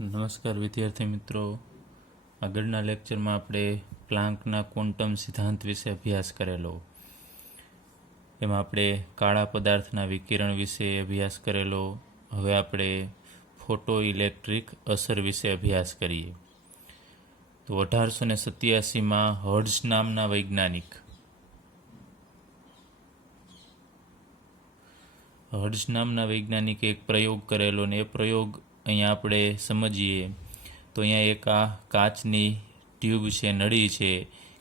નમસ્કાર વિદ્યાર્થી મિત્રો, આગળના લેક્ચરમાં આપણે પ્લાન્કના ક્વોન્ટમ સિદ્ધાંત વિશે અભ્યાસ કરેલો. એમાં આપણે કાળા પદાર્થના વિકિરણ વિશે અભ્યાસ કરેલો. હવે આપણે ફોટો ઇલેક્ટ્રિક અસર વિશે અભ્યાસ કરીએ. તો 1887માં હર્ટ્ઝ નામના વૈજ્ઞાનિકે એક પ્રયોગ કરેલો ને એ પ્રયોગ અહીંયા આપણે સમજીએ તો અહીંયા એક આ કાચની ટ્યુબ છે, નળી છે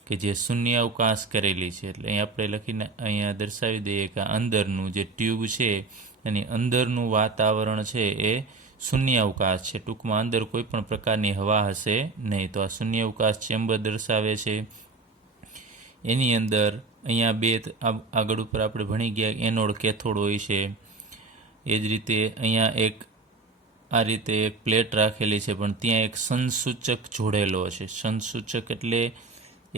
કે જે શૂન્યાવકાશ કરેલી છે. એટલે અહીંયા આપણે લખીને અહીંયા દર્શાવી દઈએ કે અંદરનું જે ટ્યુબ છે એની અંદરનું વાતાવરણ છે એ શૂન્યાવકાશ છે. ટૂંકમાં અંદર કોઈ પણ પ્રકારની હવા હશે નહીં. તો આ શૂન્યાવકાશ ચેમ્બર દર્શાવે છે. એની અંદર અહીંયા બે આગળ ઉપર આપણે ભણી ગયા એનોડ કેથોડ હોય છે. એ જ રીતે અહીંયા એક આ રીતે એક પ્લેટ રાખેલી છે, પણ ત્યાં એક સંસૂચક જોડેલો છે. સંસૂચક એટલે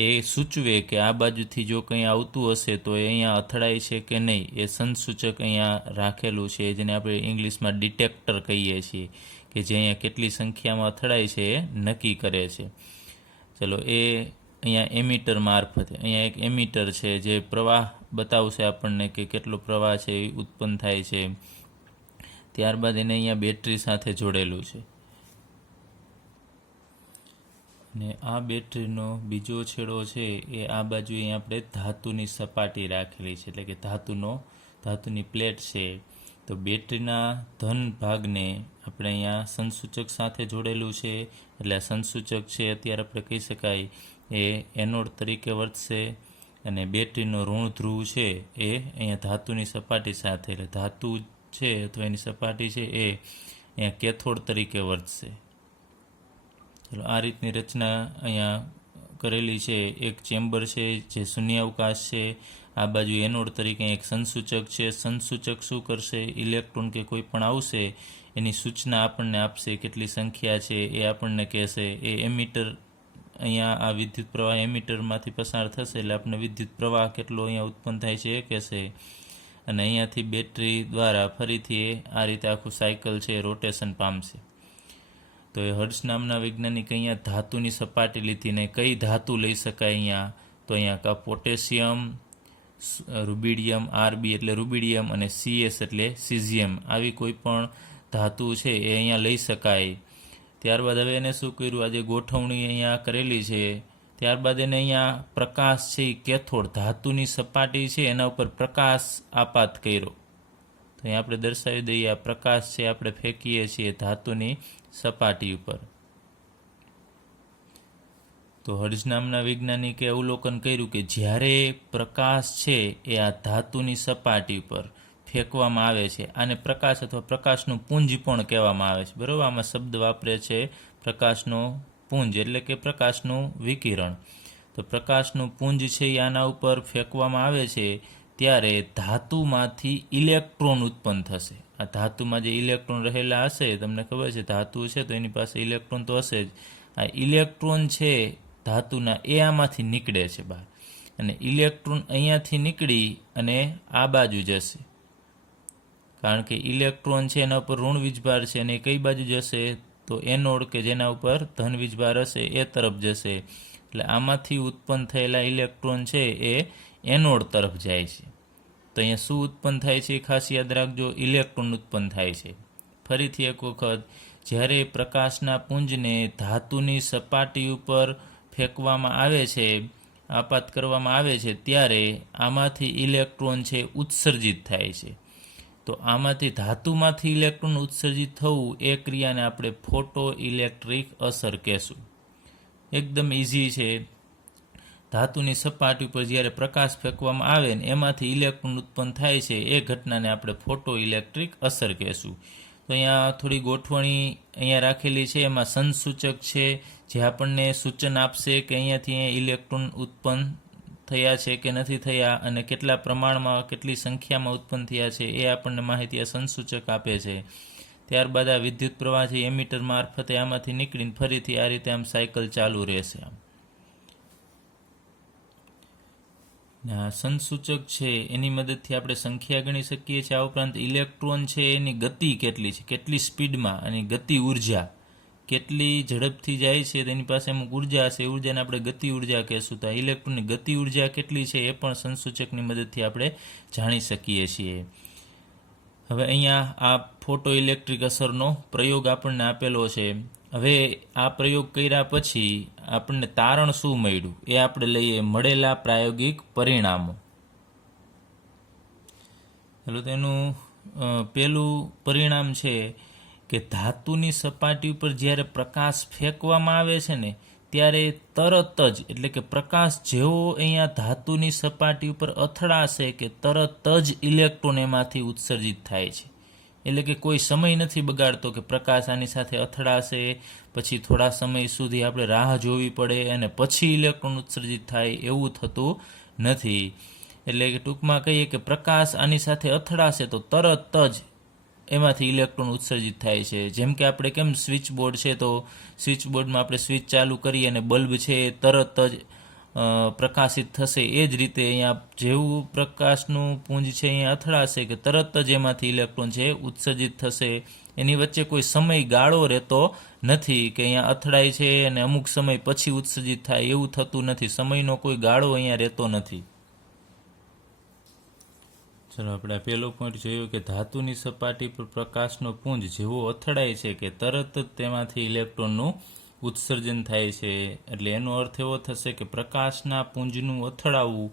એ સૂચવે કે આ બાજુથી જો કંઈ આવતું હશે તો એ અહીંયા અથડાય છે કે નહીં. એ સંસૂચક અહીંયા રાખેલું છે, જેને આપણે ઇંગ્લિશમાં ડિટેક્ટર કહીએ છીએ, કે જે અહીંયા કેટલી સંખ્યામાં અથડાય છે એ નક્કી કરે છે. ચલો, એ અહીંયા એમીટર મારફતે અહીંયા એક એમીટર છે જે પ્રવાહ બતાવશે આપણને કે કેટલો પ્રવાહ છે એ ઉત્પન્ન થાય છે. ત્યારબાદ એને અહીંયા બેટરી સાથે જોડેલું છે, અને આ બેટરીનો બીજો છેડો છે એ આ બાજુ અહીંયા આપણે ધાતુની સપાટી રાખેલી છે, એટલે કે ધાતુની પ્લેટ છે. તો બેટરીના ધન ભાગને આપણે અહીંયા સંસૂચક સાથે જોડેલું છે, એટલે આ સંસૂચક છે અત્યારે આપણે કહી શકાય એ એનોડ તરીકે વર્તશે, અને બેટરીનો ઋણ ધ્રુવ છે એ અહીંયા ધાતુની સપાટી સાથે, એટલે ધાતુ છે અથવા એની સપાટી છે એ અહીંયા કેથોડ તરીકે વર્તશે. ચલો, આ રીતની રચના અહીંયા કરેલી છે. એક ચેમ્બર છે જે શૂન્યાવકાશ છે, આ બાજુ એનોડ તરીકે એક સંસૂચક છે. સંસૂચક શું કરશે? ઇલેક્ટ્રોન કે કોઈ પણ આવશે એની સૂચના આપણને આપશે, કેટલી સંખ્યા છે એ આપણને કહેશે. એ એમીટર અહીંયા આ વિદ્યુત પ્રવાહ એમીટરમાંથી પસાર થશે એટલે આપણને વિદ્યુત પ્રવાહ કેટલો અહીંયા ઉત્પન્ન થાય છે એ કહેશે. અને અહીંયાથી બેટરી દ્વારા ફરીથી આ રીતે આખું સાયકલ છે રોટેશન પામશે. તો એ હર્ટ્ઝ નામના વૈજ્ઞાનિક અહીંયા ધાતુની સપાટી લીધી, ને કઈ ધાતુ લઈ શકાય અહીંયા? તો અહીંયા પોટેશિયમ, રૂબિડિયમ, આરબી એટલે રૂબિડિયમ, અને સીએસ એટલે સીઝિયમ, આવી કોઈ પણ ધાતુ છે એ અહીંયા લઈ શકાય. ત્યારબાદ હવે એને શું કર્યું? આજે ગોઠવણી અહીંયા કરેલી છે. ત્યારબાદ એને અહીંયા પ્રકાશ છે એ કેથોડ ધાતુની સપાટી છે એના ઉપર પ્રકાશ આપાત કર્યો. તો અહીંયા આપણે દર્શાવી દઈએ, આ પ્રકાશ છે આપણે ફેંકીએ છીએ ધાતુની સપાટી ઉપર. તો હર્ટ્ઝ નામના વૈજ્ઞાનિકે અવલોકન કર્યું કે જ્યારે પ્રકાશ છે એ આ ધાતુની સપાટી ઉપર ફેંકવામાં આવે છે, આને પ્રકાશ અથવા પ્રકાશનું પુંજ પણ કહેવામાં આવે છે. બરાબર, આમાં શબ્દ વાપરે છે પ્રકાશનો પુંજ, એટલે કે પ્રકાશનું વિકિરણ. તો પ્રકાશનું પુંજ છે એ આના ઉપર ફેંકવામાં આવે છે ત્યારે ધાતુમાંથી ઇલેક્ટ્રોન ઉત્પન્ન થશે. આ ધાતુમાં જે ઇલેક્ટ્રોન રહેલા હશે, તમને ખબર છે ધાતુ છે તો એની પાસે ઇલેક્ટ્રોન તો હશે જ. આ ઇલેક્ટ્રોન છે ધાતુના એ આમાંથી નીકળે છે બહાર, અને ઇલેક્ટ્રોન અહીંયાથી નીકળી અને આ બાજુ જશે, કારણ કે ઇલેક્ટ્રોન છે એના ઉપર ઋણ વીજભાર છે, અને કઈ બાજુ જશે? તો એનોડ કે જેના ઉપર ધન વીજભાર હશે એ તરફ જશે. એટલે આમાંથી ઉત્પન્ન થયેલા ઇલેક્ટ્રોન છે એ એનોડ તરફ જાય છે. તો અહીંયા શું ઉત્પન્ન થાય છે ખાસ યાદ રાખજો, ઇલેક્ટ્રોન ઉત્પન્ન થાય છે. ફરીથી એક વખત, જ્યારે પ્રકાશના પુંજને ધાતુની સપાટી ઉપર ફેંકવામાં આવે છે, આપાત કરવામાં આવે છે, ત્યારે આમાંથી ઇલેક્ટ્રોન છે ઉત્સર્જિત થાય છે. તો આમાંથી ધાતુમાંથી ઇલેક્ટ્રોન ઉત્સર્જિત થવું એ ક્રિયાને આપણે ફોટો ઇલેક્ટ્રિક અસર કહેશું. એકદમ ઇઝી છે. ધાતુની સપાટી ઉપર જ્યારે પ્રકાશ ફેંકવામાં આવે ને એમાંથી ઇલેક્ટ્રોન ઉત્પન્ન થાય છે, એ ઘટનાને આપણે ફોટો ઇલેક્ટ્રિક અસર કહેશું. તો અહીંયા થોડી ગોઠવણી અહીંયા રાખેલી છે. એમાં સંસૂચક છે જે આપણને સૂચન આપશે કે અહીંયાથી ઇલેક્ટ્રોન ઉત્પન્ન થયા છે કે નથી થયા, અને કેટલા પ્રમાણમાં કેટલી સંખ્યામાં ઉત્પન્ન થયા છે એ આપણને માહિતી આ સંસૂચક આપે છે. ત્યારબાદ આ વિદ્યુત પ્રવાહ છે એમીટર મારફતે આમાંથી નીકળીને ફરીથી આ રીતે આમ સાયકલ ચાલુ રહેશે. આ સંસૂચક છે એની મદદથી આપણે સંખ્યા ગણી શકીએ છીએ. આ ઉપરાંત ઇલેક્ટ્રોન છે એની ગતિ કેટલી છે, કેટલી સ્પીડમાં, અને ગતિ ઉર્જા કેટલી ઝડપથી જાય છે તેની પાસે અમુક ઉર્જા હશે, એ ઉર્જાને આપણે ગતિ ઉર્જા કહેશું. તો આ ઇલેક્ટ્રોનની ગતિ ઉર્જા કેટલી છે એ પણ સંસૂચકની મદદથી આપણે જાણી શકીએ છીએ. હવે અહીંયા આ ફોટો ઇલેક્ટ્રિક અસરનો પ્રયોગ આપણને આપેલો છે. હવે આ પ્રયોગ કર્યા પછી આપણને તારણ શું મળ્યું એ આપણે લઈએ મળેલા પ્રાયોગિક પરિણામો. ચાલો તેનું પહેલું પરિણામ છે કે ધાતુની સપાટી ઉપર જ્યારે પ્રકાશ ફેંકવામાં આવે છે ને ત્યારે તરત જ એટલે કે પ્રકાશ જેવો અહીંયા ધાતુની સપાટી ઉપર અથડાશે કે તરત જ ઇલેક્ટ્રોન એમાંથી ઉત્સર્જિત થાય છે. એટલે કે કોઈ સમય નથી બગાડતો કે પ્રકાશ આની સાથે અથડાશે પછી થોડા સમય સુધી આપણે રાહ જોવી પડે અને પછી ઇલેક્ટ્રોન ઉત્સર્જિત થાય, એવું થતું નથી. એટલે કે ટૂંકમાં કહીએ કે પ્રકાશ આની સાથે અથડાશે તો તરત જ એમાંથી ઇલેક્ટ્રોન ઉત્સર્જિત થાય છે. જેમ કે આપણે કેમ સ્વિચ બોર્ડ છે તો સ્વિચ બોર્ડમાં આપણે સ્વિચ ચાલુ કરીએ અને બલ્બ છે એ તરત જ પ્રકાશિત થશે, એ જ રીતે અહીંયા જેવું પ્રકાશનું પુંજ છે અહીંયા અથડાશે કે તરત જ એમાંથી ઇલેક્ટ્રોન છે ઉત્સર્જિત થશે. એની વચ્ચે કોઈ સમય ગાળો રહેતો નથી કે અહીંયા અથડાય છે અને અમુક સમય પછી ઉત્સર્જિત થાય, એવું થતું નથી. સમયનો કોઈ ગાળો અહીંયા રહેતો નથી. ચલો આપણે પહેલો પોઈન્ટ જોયો કે ધાતુની સપાટી પર પ્રકાશનો પુંજ જેવો અથડાય છે કે તરત જ તેમાંથી ઇલેક્ટ્રોનનું ઉત્સર્જન થાય છે. એટલે એનો અર્થ એવો થશે કે પ્રકાશના પુંજનું અથડાવવું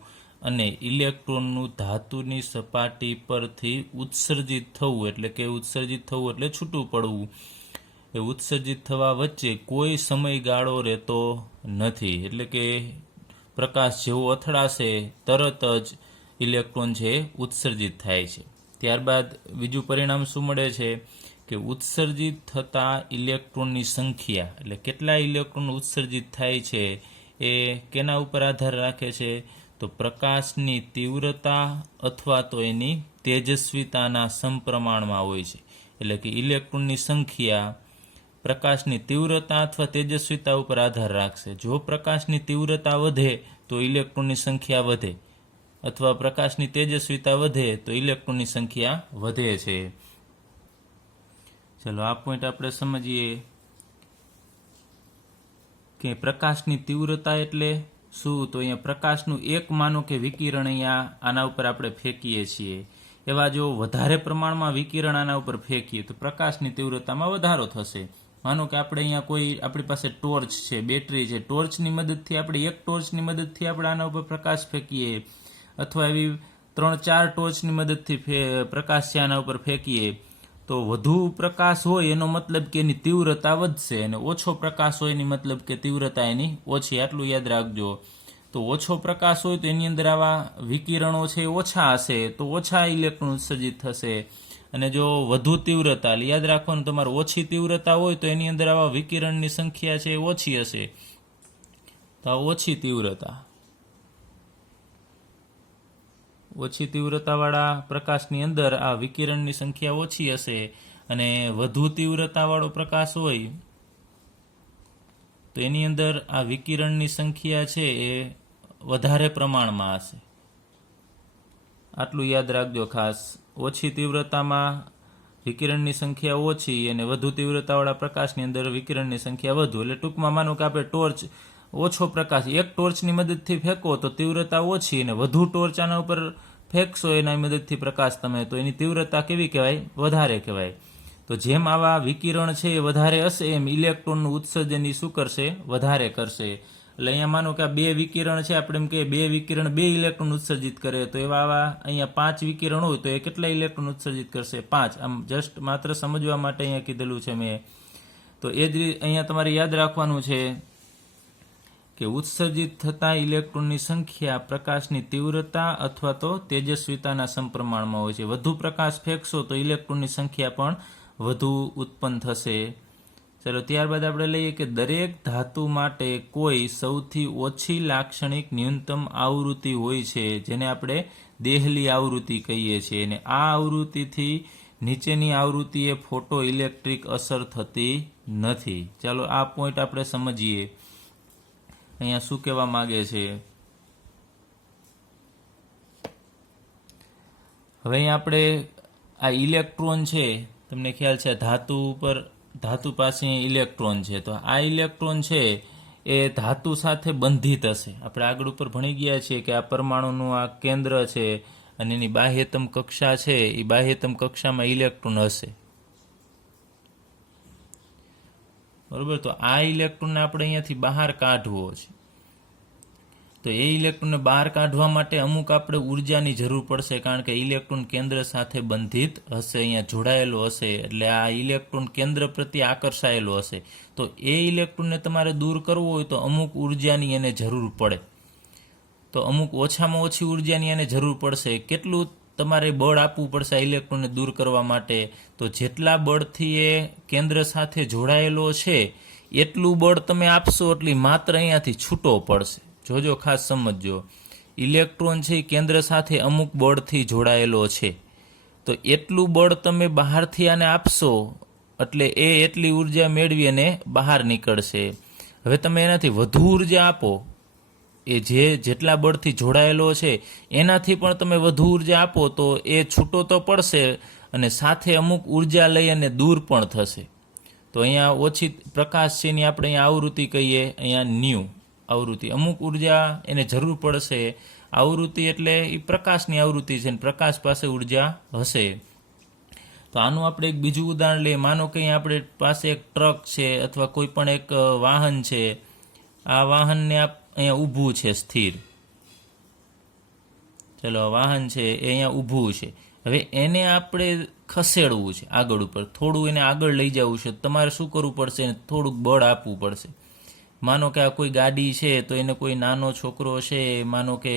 અને ઇલેક્ટ્રોનનું ધાતુની સપાટી પરથી ઉત્સર્જિત થવું, એટલે કે ઉત્સર્જિત થવું એટલે છૂટું પડવું, એ ઉત્સર્જિત થવા વચ્ચે કોઈ સમયગાળો રહેતો નથી. એટલે કે પ્રકાશ જેવો અથડાશે તરત જ ઇલેક્ટ્રોન છે ઉત્સર્જિત થાય છે. ત્યારબાદ બીજું પરિણામ શું મળે છે કે ઉત્સર્જિત થતા ઇલેક્ટ્રોનની સંખ્યા, એટલે કેટલા ઇલેક્ટ્રોન ઉત્સર્જિત થાય છે એ કેના ઉપર આધાર રાખે છે? તો પ્રકાશની તીવ્રતા અથવા તો એની તેજસ્વીતાના સમપ્રમાણમાં હોય છે. એટલે કે ઇલેક્ટ્રોનની સંખ્યા પ્રકાશની તીવ્રતા અથવા તેજસ્વીતા ઉપર આધાર રાખશે. જો પ્રકાશની તીવ્રતા વધે તો ઇલેક્ટ્રોનની સંખ્યા વધે, અથવા પ્રકાશની તેજસ્વીતા વધે તો ઇલેક્ટ્રોનની સંખ્યા વધે છે. ચલો આ પોઈન્ટ આપણે સમજીએ કે પ્રકાશની તીવ્રતા એટલે શું? તો અહીંયા પ્રકાશનું એક માનો કે વિકિરણ અહીંયા આના ઉપર આપણે ફેંકીએ છીએ, એવા જો વધારે પ્રમાણમાં વિકિરણ આના ઉપર ફેંકીએ તો પ્રકાશની તીવ્રતામાં વધારો થશે. માનો કે આપણે અહીંયા આપણી પાસે ટોર્ચ છે, બેટરી છે, ટોર્ચની મદદથી આપણે એક ટોર્ચની મદદથી આપણે આના ઉપર પ્રકાશ ફેંકીએ અથવા એવી 3-4 ટોર્ચની મદદથી પ્રકાશ છે આના ઉપર ફેંકીએ તો વધુ પ્રકાશ હોય એનો મતલબ કે એની તીવ્રતા વધશે અને ઓછો પ્રકાશ હોય એની મતલબ કે તીવ્રતા એની ઓછી. આટલું યાદ રાખજો. તો ઓછો પ્રકાશ હોય તો એની અંદર આવા વિકિરણો છે ઓછા હશે તો ઓછા ઇલેક્ટ્રોન ઉત્સર્જિત થશે, અને જો વધુ તીવ્રતા, યાદ રાખવાનું તમારે ઓછી તીવ્રતા હોય તો એની અંદર આવા વિકિરણની સંખ્યા છે ઓછી હશે. તો ઓછી તીવ્રતાવાળા પ્રકાશની અંદર આ વિકિરણની સંખ્યા ઓછી હશે, અને વધુ તીવ્રતાવાળો પ્રકાશ હોય તો એની અંદર આ વિકિરણની સંખ્યા છે એ વધારે પ્રમાણમાં હશે. આટલું યાદ રાખજો ખાસ. ઓછી તીવ્રતામાં વિકિરણની સંખ્યા ઓછી અને વધુ તીવ્રતાવાળા પ્રકાશની અંદર વિકિરણની સંખ્યા વધુ. એટલે ટૂંકમાં માનો કે આપણે ટોર્ચ ઓછો પ્રકાશ એક ટોર્ચની મદદથી ફેંકો તો તીવ્રતા ઓછી, અને વધુ ટોર્ચ આના ઉપર ફેંકશો એના મદદથી પ્રકાશ તમે તો એની તીવ્રતા કેવી કહેવાય? વધારે કહેવાય. તો જેમ આવા વિકિરણ છે એ વધારે હશે એમ ઇલેક્ટ્રોનનું ઉત્સર્જન શું કરશે? વધારે કરશે. એટલે અહીંયા માનો કે આ 2 વિકિરણ છે, આપણે એમ કે 2 વિકિરણ 2 ઇલેક્ટ્રોન ઉત્સર્જિત કરે તો એવા આવા અહીંયા 5 વિકિરણ હોય તો એ કેટલા ઇલેક્ટ્રોન ઉત્સર્જિત કરશે? 5. આમ જસ્ટ માત્ર સમજવા માટે અહીંયા કીધેલું છે મેં. તો એ જ રીતે અહીંયા તમારે યાદ રાખવાનું છે કે ઉત્સર્જિત થતા ઇલેક્ટ્રોનની સંખ્યા પ્રકાશની તીવ્રતા અથવા તો તેજસ્વીતાના સમપ્રમાણમાં હોય છે. વધુ પ્રકાશ ફેંકશો તો ઇલેક્ટ્રોનની સંખ્યા પણ વધુ ઉત્પન્ન થશે. ચલો ત્યારબાદ આપણે લઈએ કે દરેક ધાતુ માટે કોઈ સૌથી ઓછી લાક્ષણિક ન્યૂનતમ આવૃત્તિ હોય છે, જેને આપણે દેહલી આવૃત્તિ કહીએ છીએ, અને આ આવૃત્તિથી નીચેની આવૃત્તિએ ફોટો ઇલેક્ટ્રિક અસર થતી નથી. ચાલો આ પોઈન્ટ આપણે સમજીએ. અહીંયા શું કહેવા માંગે છે? હવે અહીંયા આપણે આ ઇલેક્ટ્રોન છે, તમને ખ્યાલ છે ધાતુ ઉપર ધાતુ પાસે ઇલેક્ટ્રોન છે, તો આ ઇલેક્ટ્રોન છે એ ધાતુ સાથે બંધિત હશે. આપણે આગળ ઉપર ભણી ગયા છીએ કે આ પરમાણુનું આ કેન્દ્ર છે અને એની બાહ્યતમ કક્ષા છે, એ બાહ્યતમ કક્ષામાં ઇલેક્ટ્રોન હશે. બરોબર, તો આ ઇલેક્ટ્રોનને આપણે અહીંયાથી બહાર કાઢવો છે. તો એ ઇલેક્ટ્રોનને બહાર કાઢવા માટે અમુક આપણે ઉર્જાની જરૂર પડશે, કારણ કે ઇલેક્ટ્રોન કેન્દ્ર સાથે બંધિત હશે, અહીંયા જોડાયેલો હશે, એટલે આ ઇલેક્ટ્રોન કેન્દ્ર પ્રત્યે આકર્ષાયેલો હશે. તો એ ઇલેક્ટ્રોનને તમારે દૂર કરવો હોય તો અમુક ઉર્જાની એને જરૂર પડે. તો અમુક ઓછામાં ઓછી ઉર્જાની એને જરૂર પડશે. કેટલું તમારે બળ આપવું પડશે આ ઇલેક્ટ્રોનને દૂર કરવા માટે? તો જેટલા બળથી એ કેન્દ્ર સાથે જોડાયેલો છે એટલું બળ તમે આપશો એટલી માત્ર અહીંયાથી છૂટો પડશે. જોજો, ખાસ સમજજો, ઇલેક્ટ્રોન છે એ કેન્દ્ર સાથે અમુક બળથી જોડાયેલો છે, તો એટલું બળ તમે બહારથી આને આપશો એટલે એ એટલી ઉર્જા મેળવી અને બહાર નીકળશે. હવે તમે એનાથી વધુ ઉર્જા આપો, એ જેટલા બળથી જોડાયેલો છે એનાથી પણ તમે વધુ ઉર્જા આપો તો એ છૂટો તો પડશે અને સાથે અમુક ઉર્જા લઈ અને દૂર પણ થશે. તો અહીંયા ઓછી પ્રકાશ છે એની આપણે અહીંયા આવૃત્તિ કહીએ, અહીંયા ન્યૂ આવૃત્તિ. અમુક ઉર્જા એને જરૂર પડશે. આવૃત્તિ એટલે એ પ્રકાશની આવૃત્તિ છે, પ્રકાશ પાસે ઉર્જા હશે. તો આનું આપણે એક બીજું ઉદાહરણ લઈએ. માનો કે અહીંયા આપણે પાસે એક ટ્રક છે અથવા કોઈ પણ એક વાહન છે. આ વાહનને અહીંયા ઊભું છે સ્થિર. ચલો, વાહન છે એ અહીંયા ઊભું છે. હવે એને આપણે ખસેડવું છે આગળ ઉપર, થોડું એને આગળ લઈ જવું છે. તમારે શું કરવું પડશે? થોડુંક બળ આપવું પડશે. માનો કે આ કોઈ ગાડી છે તો એને કોઈ નાનો છોકરો છે, માનો કે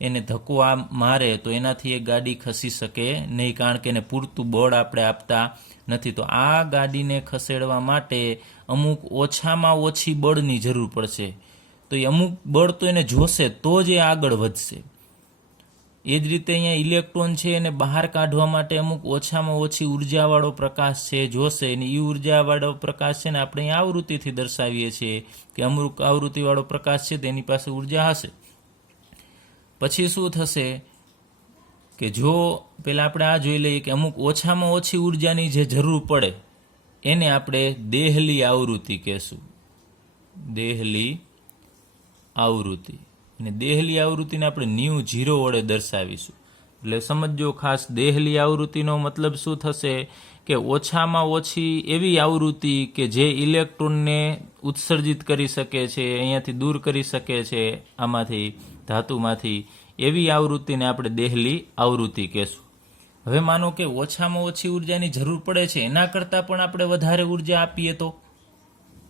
એને ધક્કો મારે તો એનાથી એ ગાડી ખસી શકે નહીં, કારણ કે એને પૂરતું બળ આપણે આપતા નથી. તો આ ગાડીને ખસેડવા માટે અમુક ઓછામાં ઓછી બળની જરૂર પડશે. તો એ અમુક બળ તો એને જોશે તો જ એ આગળ વધશે. એ જ રીતે અહીંયા ઇલેક્ટ્રોન છે એને બહાર કાઢવા માટે અમુક ઓછામાં ઓછી ઉર્જાવાળો પ્રકાશ છે જોશે, અને એ ઉર્જાવાળો પ્રકાશ છે ને આપણે અહીંયા આવૃત્તિથી દર્શાવીએ છીએ કે અમુક આવૃત્તિવાળો પ્રકાશ છે તેની પાસે ઉર્જા હશે. પછી શું થશે કે જો પહેલાં આપણે આ જોઈ લઈએ કે અમુક ઓછામાં ઓછી ઉર્જાની જે જરૂર પડે એને આપણે દેહલી આવૃત્તિ કહેશું. દેહલી આવૃત્તિ. અને દેહલી આવૃત્તિને આપણે μ0 વડે દર્શાવીશું. એટલે સમજો ખાસ, દેહલી આવૃત્તિનો મતલબ શું થશે કે ઓછામાં ઓછી એવી આવૃત્તિ કે જે ઇલેક્ટ્રોનને ઉત્સર્જિત કરી શકે છે, અહીંયાથી દૂર કરી શકે છે, આમાંથી ધાતુમાંથી, એવી આવૃત્તિને આપણે દેહલી આવૃત્તિ કહેશું. હવે માનો કે ઓછામાં ઓછી ઉર્જાની જરૂર પડે છે, એના કરતાં પણ આપણે વધારે ઉર્જા આપીએ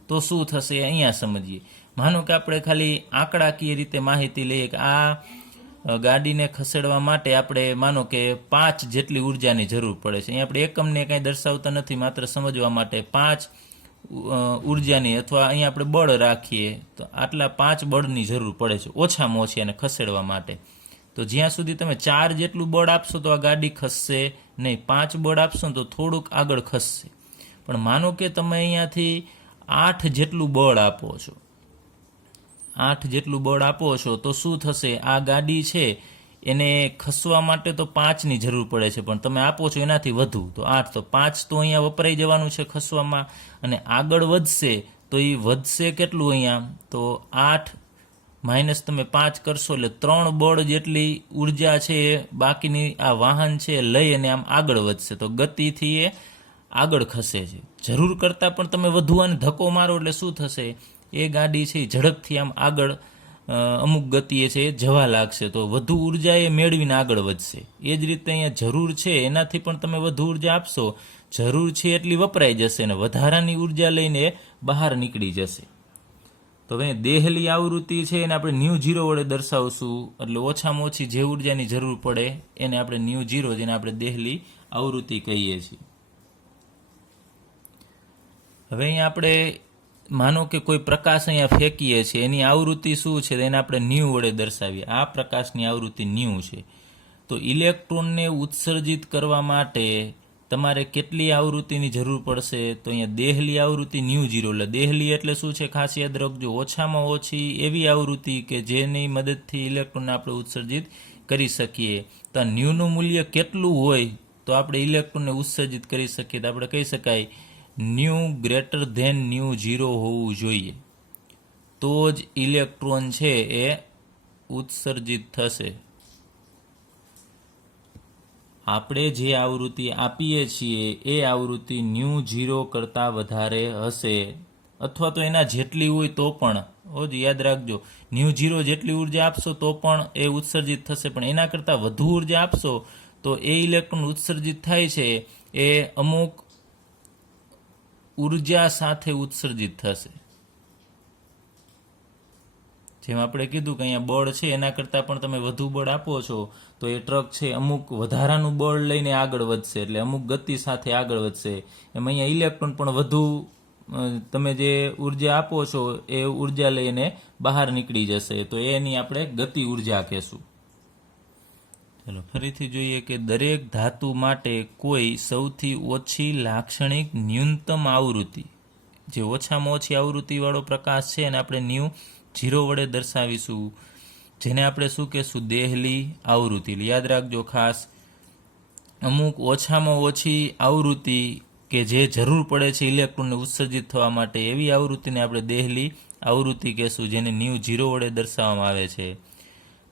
તો શું થશે અહીંયા સમજીએ. માનો કે આપણે ખાલી આંકડાકીય રીતે માહિતી લઈએ કે આ ગાડીને ખસેડવા માટે આપણે માનો કે 5 જેટલી ઉર્જાની જરૂર પડે છે. અહીંયા આપણે એકમને કાંઈ દર્શાવતા નથી, માત્ર સમજવા માટે 5 ઉર્જાની, અથવા અહીંયા આપણે બળ રાખીએ તો આટલા 5 બળની જરૂર પડે છે ઓછામાં ઓછી એને ખસેડવા માટે. તો જ્યાં સુધી તમે 4 જેટલું બળ આપશો તો આ ગાડી ખસશે નહીં, 5 બળ આપશો તો થોડુંક આગળ ખસશે. પણ માનો કે તમે અહીંયાથી 8 જેટલું બળ આપો છો, 8 જેટલું બળ આપો છો તો શું થશે? આ ગાડી છે એને ખસવા માટે તો 5ની જરૂર પડે છે, પણ તમે આપો છો એનાથી વધુ, તો 8. તો 5 તો અહીંયા વપરાઈ જવાનું છે ખસવામાં, અને આગળ વધશે તો એ વધશે કેટલું અહીંયા? તો 8 માઇનસ તમે 5 કરશો એટલે 3 બળ જેટલી ઉર્જા છે એ બાકીની આ વાહન છે લઈ અને આમ આગળ વધશે. તો ગતિથી એ આગળ ખસે છે. જરૂર કરતાં પણ તમે વધુ આને ધક્કો મારો એટલે શું થશે? એ ગાડી છે એ ઝડપથી આમ આગળ અમુક ગતિએ છે એ જવા લાગશે, તો વધુ ઉર્જા એ મેળવીને આગળ વધશે. એ જ રીતે અહીંયા જરૂર છે એનાથી પણ તમે વધુ ઉર્જા આપશો, જરૂર છે એટલી વપરાઈ જશે અને વધારાની ઉર્જા લઈને બહાર નીકળી જશે. તો હવે દેહલી આવૃત્તિ છે એને આપણે μ0 વડે દર્શાવશું. એટલે ઓછામાં ઓછી જે ઉર્જાની જરૂર પડે એને આપણે μ0, જેને આપણે દેહલી આવૃત્તિ કહીએ છીએ. હવે અહીંયા આપણે માનો કે કોઈ પ્રકાશ અહીંયા ફેંકીએ છીએ, એની આવૃત્તિ શું છે એને આપણે ન્યૂ વડે દર્શાવીએ. આ પ્રકાશની આવૃત્તિ ન્યૂ છે. તો ઇલેક્ટ્રોનને ઉત્સર્જિત કરવા માટે તમારે કેટલી આવૃત્તિની જરૂર પડશે? તો અહીંયા દેહલી આવૃત્તિ μ0. એટલે દેહલી એટલે શું છે ખાસ યાદ રાખજો, ઓછામાં ઓછી એવી આવૃત્તિ કે જેની મદદથી ઇલેક્ટ્રોનને આપણે ઉત્સર્જિત કરી શકીએ. તો ન્યૂનું મૂલ્ય કેટલું હોય તો આપણે ઇલેક્ટ્રોનને ઉત્સર્જિત કરી શકીએ? તો આપણે કહી શકાય ન્યુ ગ્રેટર ધેન ન્યુ 0 હોવું જોઈએ, તો જ ઇલેક્ટ્રોન છે એ ઉત્સર્જિત થશે. આપણે જે આવૃત્તિ આપીએ છીએ એ આવૃત્તિ ન્યુ 0 કરતાં વધારે હશે, અથવા તો એના જેટલી હોય તો પણ, યાદ રાખજો, ન્યુ 0 જેટલી ઉર્જા આપશો તો પણ એ ઉત્સર્જિત થશે, પણ એના કરતાં વધુ ઉર્જા આપશો તો એ ઇલેક્ટ્રોન ઉત્સર્જિત થાય છે એ અમુક ઉર્જા સાથે ઉત્સર્જિત થશે. જેમ આપણે કીધું કે અહીંયા બળ છે એના કરતાં પણ તમે વધુ બળ આપો છો તો એ ટ્રક છે અમુક વધારાનું બળ લઈને આગળ વધશે, એટલે અમુક ગતિ સાથે આગળ વધશે. એમ અહીંયા ઇલેક્ટ્રોન પણ વધુ તમે જે ઉર્જા આપો છો એ ઉર્જા લઈને બહાર નીકળી જશે, તો એની આપણે ગતિ ઉર્જા કહેશું. ચલો ફરીથી જોઈએ કે દરેક ધાતુ માટે કોઈ સૌથી ઓછી લાક્ષણિક ન્યૂનતમ આવૃત્તિ, જે ઓછામાં ઓછી આવૃત્તિવાળો પ્રકાશ છે એને આપણે ન્યૂ 0 વડે દર્શાવીશું, જેને આપણે શું કહેશું? દેહલી આવૃત્તિ. યાદ રાખજો ખાસ, અમુક ઓછામાં ઓછી આવૃત્તિ કે જે જરૂર પડે છે ઇલેક્ટ્રોનને ઉત્સર્જિત થવા માટે, એવી આવૃત્તિને આપણે દેહલી આવૃત્તિ કહેશું, જેને ન્યૂ 0 વડે દર્શાવવામાં આવે છે.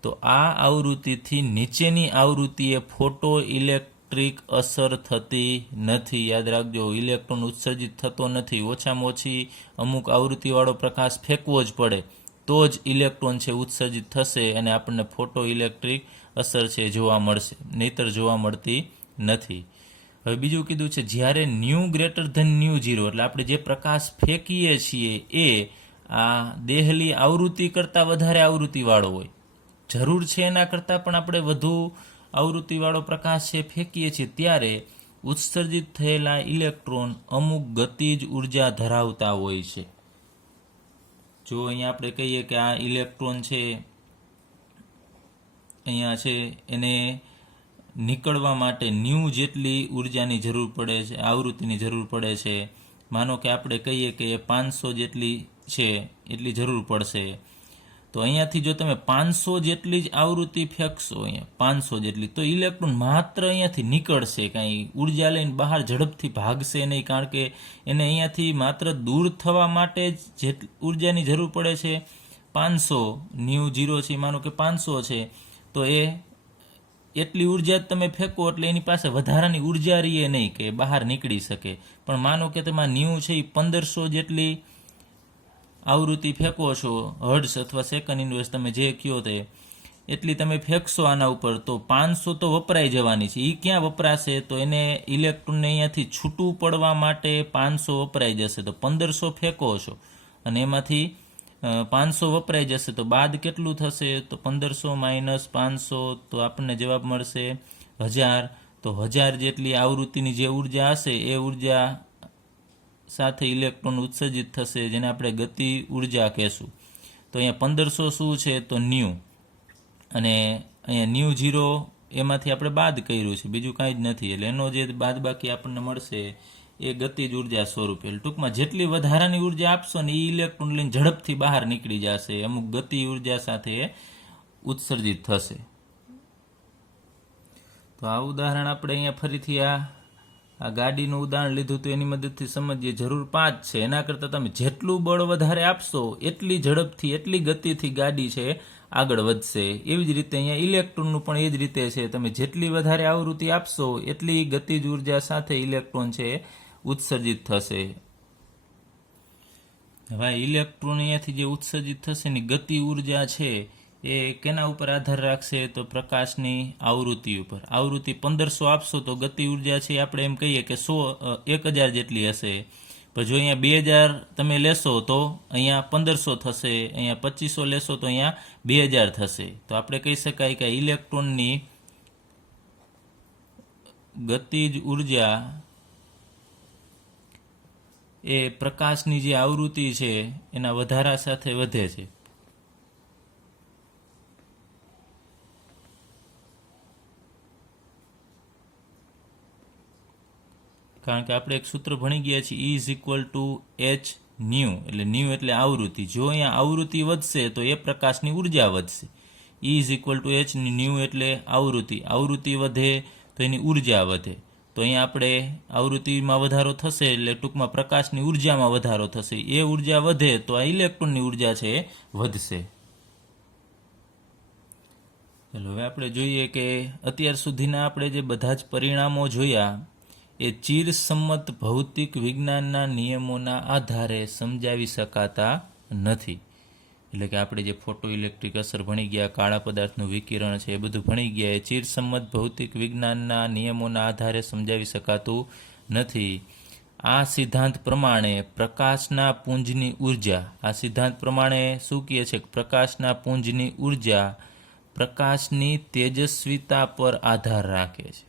તો આ આવૃત્તિથી નીચેની આવૃત્તિએ ફોટો ઇલેક્ટ્રિક અસર થતી નથી. યાદ રાખજો, ઇલેક્ટ્રોન ઉત્સર્જિત થતો નથી. ઓછામાં ઓછી અમુક આવૃત્તિવાળો પ્રકાશ ફેંકવો જ પડે તો જ ઇલેક્ટ્રોન છે ઉત્સર્જિત થશે અને આપણને ફોટો ઇલેક્ટ્રિક અસર છે જોવા મળશે, નહીતર જોવા મળતી નથી. હવે બીજું કીધું છે જ્યારે ન્યૂ ગ્રેટર ધેન ન્યૂ 0, એટલે આપણે જે પ્રકાશ ફેંકીએ છીએ એ આ દેહલી આવૃત્તિ કરતાં વધારે આવૃત્તિવાળો હોય, જરૂર છે એના કરતાં પણ આપણે વધુ આવૃત્તિવાળો પ્રકાશ છે ફેંકીએ છીએ, ત્યારે ઉત્સર્જિત થયેલા ઇલેક્ટ્રોન અમુક ગતિજ ઉર્જા ધરાવતા હોય છે. જો અહીંયા આપણે કહીએ કે આ ઇલેક્ટ્રોન છે અહીંયા છે, એને નીકળવા માટે ન્યૂ જેટલી ઉર્જાની જરૂર પડે છે, આવૃત્તિની જરૂર પડે છે. માનો કે આપણે કહીએ કે 500 જેટલી છે એટલી જરૂર પડશે, તો અહીંયાથી જો તમે 500 જેટલી જ આવૃત્તિ ફેંકશો, અહીંયા 500 જેટલી, તો ઇલેક્ટ્રોન માત્ર અહીંયાથી નીકળશે, કાંઈ ઉર્જા લઈને બહાર ઝડપથી ભાગશે નહીં, કારણ કે એને અહીંયાથી માત્ર દૂર થવા માટે જ ઉર્જાની જરૂર પડે છે 500. ન્યૂ 0 છે, માનો કે 500 છે, તો એટલી ઉર્જા જ તમે ફેંકો એટલે એની પાસે વધારાની ઉર્જા રહીએ નહીં કે બહાર નીકળી શકે. પણ માનો કે તમે ન્યૂ છે એ 1500 જેટલી આવૃત્તિ ફેંકો છો, હર્ટ્ઝ અથવા સેકન્ડ ઇન્વર્સ તમે જે કહો તે, એટલી તમે ફેંકશો આના ઉપર, તો 500 તો વપરાઈ જવાની છે. એ ક્યાં વપરાશે? તો એને ઇલેક્ટ્રોનને અહીંયાથી છૂટું પડવા માટે 500 વપરાઈ જશે. તો 1500 ફેંકો છો અને એમાંથી 500 વપરાઈ જશે, તો બાદ કેટલું થશે? તો 1500 - 500, તો આપણને જવાબ મળશે 1000. તો 1000 જેટલી આવૃત્તિની જે ઉર્જા હશે એ ઉર્જા સાથે ઇલેક્ટ્રોન ઉત્સર્જિત થશે, જેને આપણે ગતિ ઉર્જા કહેશું. તો અહીંયા 1500 શું છે? તો ન્યૂ, અને અહીંયા ન્યૂ 0 એમાંથી આપણે બાદ કર્યું છે, બીજું કાંઈ જ નથી, એટલે એનો જે બાદ બાકી આપણને મળશે એ ગતિજ ઉર્જા સ્વરૂપે. ટૂંકમાં જેટલી વધારાની ઉર્જા આપશો ને એ ઇલેક્ટ્રોન લઈને ઝડપથી બહાર નીકળી જશે, અમુક ગતિ ઉર્જા સાથે ઉત્સર્જિત થશે. તો આ ઉદાહરણ આપણે અહીંયા ફરીથી આ ગાડીનું ઉદાહરણ લીધું તો એની મદદથી સમજીએ. જરૂર 5 છે, એના કરતાં તમે જેટલું બળ વધારે આપશો એટલી ઝડપથી, એટલી ગતિથી ગાડી છે આગળ વધશે. એવી જ રીતે અહીંયા ઇલેક્ટ્રોનનું પણ એ જ રીતે છે, તમે જેટલી વધારે આવૃત્તિ આપશો એટલી ગતિજ ઉર્જા સાથે ઇલેક્ટ્રોન છે ઉત્સર્જિત થશે. હવે ઇલેક્ટ્રોન અહીંયાથી જે ઉત્સર્જિત થશે એની ગતિ ઉર્જા છે એ કેના ઉપર આધાર રાખશે? તો પ્રકાશની આવૃત્તિ ઉપર. આવૃત્તિ 1500 આપશો તો ગતિ ઉર્જા છે આપણે એમ કહીએ કે 1000 જેટલી હશે. પણ જો અહીંયા 2000 તમે લેશો તો અહીંયા 1500 થશે, અહીંયા 2500 લેશો તો અહીંયા 2000 થશે. તો આપણે કહી શકાય કે ઇલેક્ટ્રોનની ગતિજ ઉર્જા એ પ્રકાશની જે આવૃત્તિ છે એના વધારા સાથે વધે છે. કારણ કે આપણે એક સૂત્ર ભણી ગયા છીએ, E = h ન્યૂ, એટલે ન્યૂ એટલે આવૃત્તિ. જો અહીંયા આવૃત્તિ વધશે તો એ પ્રકાશની ઉર્જા વધશે. E = h ન્યૂ એટલે આવૃત્તિ, આવૃત્તિ વધે તો એની ઉર્જા વધે. તો અહીંયા આપણે આવૃત્તિમાં વધારો થશે એટલે ટૂંકમાં પ્રકાશની ઉર્જામાં વધારો થશે. એ ઉર્જા વધે તો આ ઇલેક્ટ્રોનની ઉર્જા છે એ વધશે. ચાલો હવે આપણે જોઈએ કે અત્યાર સુધીના આપણે જે બધા જ પરિણામો જોયા એ ચિરસમ્મત ભૌતિક વિજ્ઞાનના નિયમોના આધારે સમજાવી શકાતા નથી. એટલે કે આપણે જે ફોટો ઇલેક્ટ્રિક અસર ભણી ગયા, કાળા પદાર્થનું વિકિરણ છે, એ બધું ભણી ગયા. એ ચિરસમ્મત ભૌતિક વિજ્ઞાનના નિયમોના આધારે સમજાવી શકાતું નથી. આ સિદ્ધાંત પ્રમાણે પ્રકાશના પુંજની ઉર્જા, આ સિદ્ધાંત પ્રમાણે શું કહે છે? પ્રકાશના પુંજની ઉર્જા પ્રકાશની તેજસ્વીતા પર આધાર રાખે છે.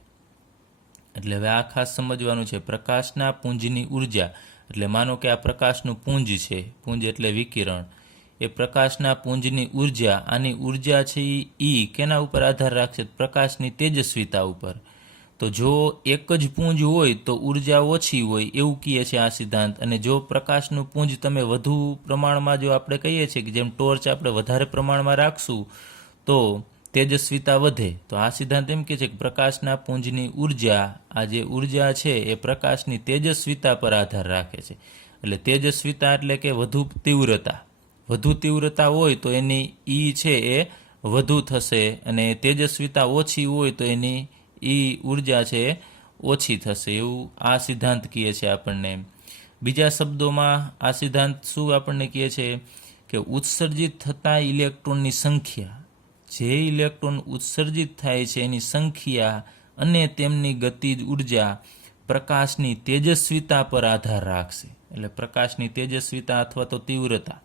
એટલે હવે આ ખાસ સમજવાનું છે. પ્રકાશના પુંજની ઉર્જા એટલે માનો કે આ પ્રકાશનું પુંજ છે, પુંજ એટલે વિકિરણ. એ પ્રકાશના પુંજની ઉર્જા, આની ઉર્જા છે એ કેના ઉપર આધાર રાખશે? પ્રકાશની તેજસ્વીતા ઉપર. તો જો એક જ પુંજ હોય તો ઉર્જા ઓછી હોય એવું કહે છે આ સિદ્ધાંત. અને જો પ્રકાશનું પુંજ તમે વધુ પ્રમાણમાં, જો આપણે કહીએ છીએ કે જેમ ટોર્ચ આપણે વધારે પ્રમાણમાં રાખશું તો તેજસ્વીતા વધે, તો આ સિદ્ધાંત એમ કહે છે કે પ્રકાશના પુંજની ઉર્જા, આ જે ઉર્જા છે એ પ્રકાશની તેજસ્વીતા પર આધાર રાખે છે. એટલે તેજસ્વીતા એટલે કે વધુ તીવ્રતા. વધુ તીવ્રતા હોય તો એની ઈ છે એ વધુ થશે, અને તેજસ્વીતા ઓછી હોય તો એની ઈ ઉર્જા છે એ ઓછી થશે. એવું આ સિદ્ધાંત કહે છે આપણને. બીજા શબ્દોમાં આ સિદ્ધાંત શું આપણને કહે છે કે ઉત્સર્જિત થતા ઇલેક્ટ્રોનની સંખ્યા, જે ઇલેક્ટ્રોન ઉત્સર્જિત થાય છે એની સંખ્યા અને તેમની ગતિજ ઉર્જા પ્રકાશની તેજસ્વીતા પર આધાર રાખશે. એટલે પ્રકાશની તેજસ્વીતા અથવા તો તીવ્રતા,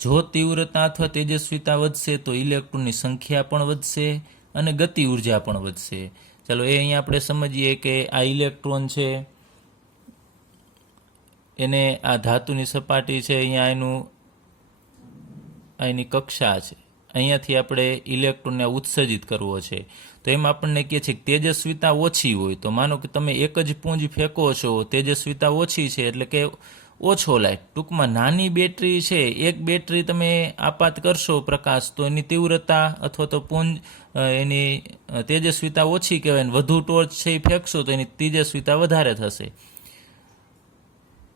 જો તીવ્રતા અથવા તેજસ્વીતા વધશે તો ઇલેક્ટ્રોનની સંખ્યા પણ વધશે અને ગતિ ઉર્જા પણ વધશે. ચાલો એ અહીંયા આપણે સમજીએ કે આ ઇલેક્ટ્રોન છે એને આ ધાતુની સપાટી છે, અહીંયા એની કક્ષા છે, અહીંયાથી આપણે ઇલેક્ટ્રોનને ઉત્સર્જિત કરવો છે. તો એમાં આપણને કહે છે કે તેજસ્વીતા ઓછી હોય તો માનો કે તમે એક જ પુંજ ફેંકો છો, તેજસ્વીતા ઓછી છે એટલે કે ઓછો લાઇટ. ટૂંકમાં નાની બેટરી છે, એક બેટરી તમે આપાત કરશો પ્રકાશ તો એની તીવ્રતા અથવા તો પુંજ એની તેજસ્વીતા ઓછી કહેવાય, ને વધુ ટોર્ચ છે એ ફેંકશો તો એની તેજસ્વીતા વધારે થશે.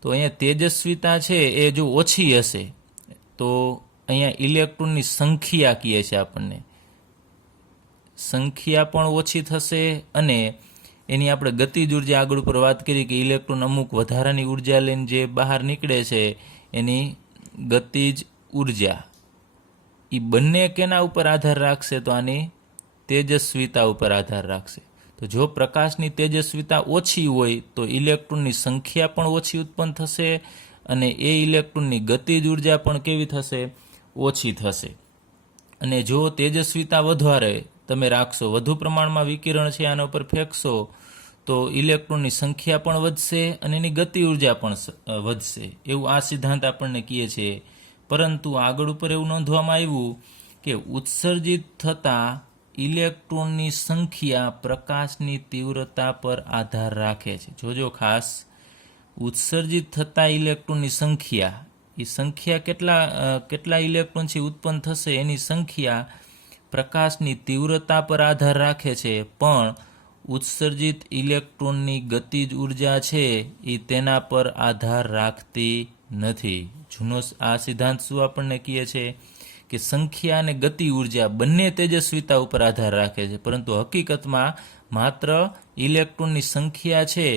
તો અહીંયા તેજસ્વીતા છે એ જો ઓછી હશે તો અહીંયા ઇલેક્ટ્રોનની સંખ્યા કહે છે આપણને, સંખ્યા પણ ઓછી થશે અને એની આપણે ગતિજ ઉર્જા આગળ ઉપર વાત કરી કે ઇલેક્ટ્રોન અમુક વધારાની ઉર્જા લઈને જે બહાર નીકળે છે એની ગતિજ ઉર્જા, એ બંને કેના ઉપર આધાર રાખશે? તો આની તેજસ્વીતા ઉપર આધાર રાખશે. તો જો પ્રકાશની તેજસ્વીતા ઓછી હોય તો ઇલેક્ટ્રોનની સંખ્યા પણ ઓછી ઉત્પન્ન થશે અને એ ઇલેક્ટ્રોનની ગતિજ ઉર્જા પણ કેવી થશે? ઓછી થશે. અને જો તેજસ્વીતા વધારે તમે રાખશો, વધુ પ્રમાણમાં વિકિરણ છે આના ઉપર ફેંકશો તો ઇલેક્ટ્રોનની સંખ્યા પણ વધશે અને એની ગતિ ઉર્જા પણ વધશે. એવું આ સિદ્ધાંત આપણને કહે છે. પરંતુ આગળ ઉપર એવું નોંધવામાં આવ્યું કે ઉત્સર્જિત થતા ઇલેક્ટ્રોનની સંખ્યા પ્રકાશની તીવ્રતા પર આધાર રાખે છે. જોજો ખાસ, ઉત્સર્જિત થતા ઇલેક્ટ્રોનની સંખ્યા, એ સંખ્યા કેટલા ઇલેક્ટ્રોન છે ઉત્પન્ન થશે એની સંખ્યા પ્રકાશની તીવ્રતા પર આધાર રાખે છે, પણ ઉત્સર્જિત ઇલેક્ટ્રોનની ગતિજ ઉર્જા છે એ તેના પર આધાર રાખતી નથી. જૂનો આ સિદ્ધાંત શું આપણને કહે છે કે સંખ્યા અને ગતિ ઉર્જા બંને તેજસ્વીતા ઉપર આધાર રાખે છે, પરંતુ હકીકતમાં માત્ર ઇલેક્ટ્રોનની સંખ્યા છે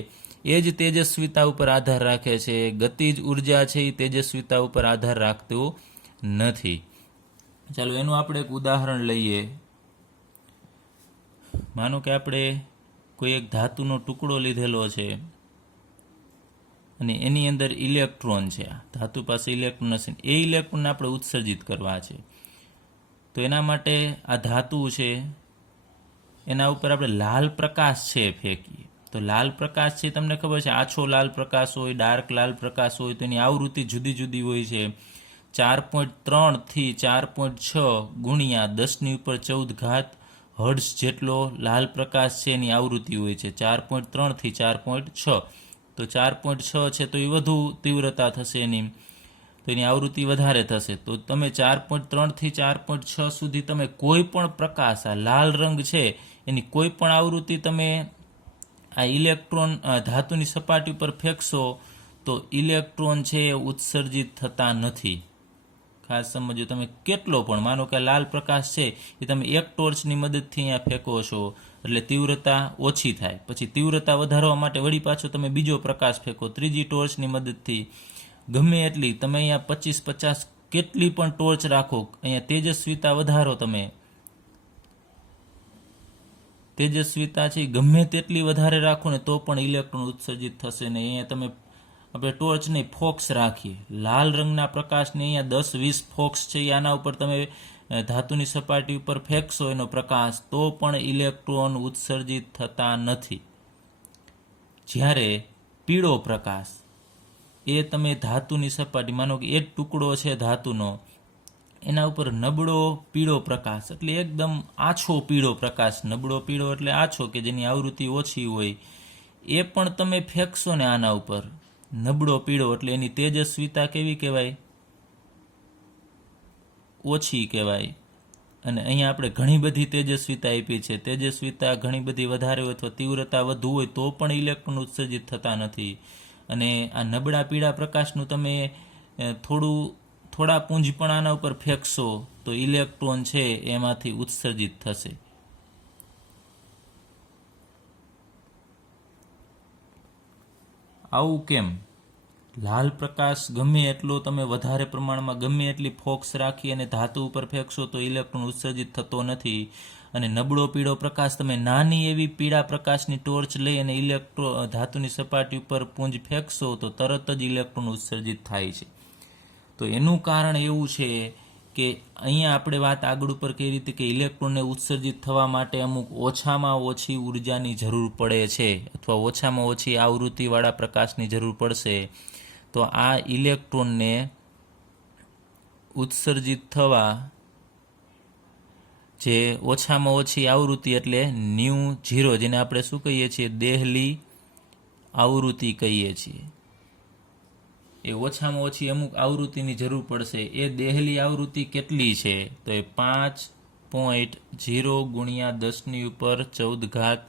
એ જ તેજસ્વીતા ઉપર આધાર રાખે છે. ગતિજ ઉર્જા છે એ તેજસ્વીતા ઉપર આધાર રાખતું નથી. ચાલો એનું આપણે એક ઉદાહરણ લઈએ. માનો કે આપણે કોઈ એક ધાતુનો ટુકડો લીધેલો છે અને એની અંદર ઇલેક્ટ્રોન છે, ધાતુ પાસે ઇલેક્ટ્રોન હશે, એ ઇલેક્ટ્રોનને આપણે ઉત્સર્જિત કરવા છે. તો એના માટે આ ધાતુ છે એના ઉપર આપણે લાલ પ્રકાશ છે ફેંકીએ તો લાલ પ્રકાશ છે તમને ખબર છે, આછો લાલ પ્રકાશ હોય, ડાર્ક લાલ પ્રકાશ હોય, તો એની આવૃત્તિ જુદી જુદી હોય છે. 4.3 થી 4.6 ગુણ્યા 10⁻14 હર્ટ્ઝ જેટલો લાલ પ્રકાશ છે એની આવૃત્તિ હોય છે. 4.3 થી 4.6, તો 4.6 છે તો એ વધુ તીવ્રતા થશે એની, તો એની આવૃત્તિ વધારે થશે. તો તમે 4.3 થી 4.6 સુધી તમે કોઈ પણ પ્રકાશ, આ લાલ રંગ છે એની કોઈ પણ આવૃત્તિ તમે આ ઇલેક્ટ્રોન ધાતુની સપાટી ઉપર ફેંકશો તો ઇલેક્ટ્રોન છે એ ઉત્સર્જિત થતા નથી. ખાસ સમજો, તમે કેટલો પણ માનો કે લાલ પ્રકાશ છે એ તમે એક ટોર્ચની મદદથી અહીંયા ફેંકો છો એટલે તીવ્રતા ઓછી થાય. પછી તીવ્રતા વધારવા માટે વળી પાછો તમે બીજો પ્રકાશ ફેંકો ત્રીજી ટોર્ચની મદદથી. ગમે એટલી તમે અહીંયા 25-50 કેટલી પણ ટોર્ચ રાખો, અહીંયા તેજસ્વીતા વધારો, તમે તેજસ્વીતા છે ગમે તેટલી વધારે રાખો ને તો પણ ઇલેક્ટ્રોન ઉત્સર્જિત થશે ને. અહીંયા તમે આપણે ટોર્ચ નહીં ફોક્સ રાખીએ, લાલ રંગના પ્રકાશને અહીંયા 10-20 ફોક્સ છે આના ઉપર તમે ધાતુની સપાટી ઉપર ફેંકશો એનો પ્રકાશ તો પણ ઇલેક્ટ્રોન ઉત્સર્જિત થતા નથી. જ્યારે પીળો પ્રકાશ એ તમે ધાતુની સપાટી માનો કે એક ટુકડો છે ધાતુનો, એના ઉપર નબળો પીળો પ્રકાશ એટલે એકદમ આછો પીળો પ્રકાશ, નબળો પીળો એટલે આછો કે જેની આવૃત્તિ ઓછી હોય, એ પણ તમે ફેંકશો ને આના ઉપર નબળો પીળો એટલે એની તેજસ્વીતા કેવી કહેવાય? ઓછી કહેવાય. અને અહીંયા આપણે ઘણી બધી તેજસ્વીતા આપી છે, તેજસ્વીતા ઘણી બધી વધારે હોય અથવા તીવ્રતા વધુ હોય તો પણ ઇલેક્ટ્રોન ઉત્સર્જિત થતા નથી. અને આ નબળા પીળા પ્રકાશનું તમે થોડા પુંજ પણ આના ઉપર ફેંકશો તો ઇલેક્ટ્રોન છે એમાંથી ઉત્સર્જિત થશે. આવું કેમ? લાલ પ્રકાશ ગમે એટલો તમે વધારે પ્રમાણમાં ગમે એટલી ફોક્સ રાખી અને ધાતુ ઉપર ફેંકશો તો ઇલેક્ટ્રોન ઉત્સર્જિત થતો નથી. અને નબળો પીળો પ્રકાશ તમે નાની એવી પીળા પ્રકાશની ટોર્ચ લઈ અને ધાતુની સપાટી ઉપર પુંજ ફેંકશો તો તરત જ ઇલેક્ટ્રોન ઉત્સર્જિત થાય છે. તો એનું કારણ એવું છે કે અહીંયા આપણે વાત આગળ ઉપર કઈ રીતે કે ઇલેક્ટ્રોનને ઉત્સર્જિત થવા માટે અમુક ઓછામાં ઓછી ઉર્જાની જરૂર પડે છે અથવા ઓછામાં ઓછી આવૃત્તિવાળા પ્રકાશની જરૂર પડશે. તો આ ઇલેક્ટ્રોનને ઉત્સર્જિત થવા જે ઓછામાં ઓછી આવૃત્તિ એટલે ν0 જેને આપણે શું કહીએ છીએ? દેહલી આવૃત્તિ કહીએ છીએ. એ ઓછામાં ઓછી અમુક આવૃત્તિની જરૂર પડશે. એ દેહલી આવૃત્તિ કેટલી છે? તો એ 5.0 × 10⁻14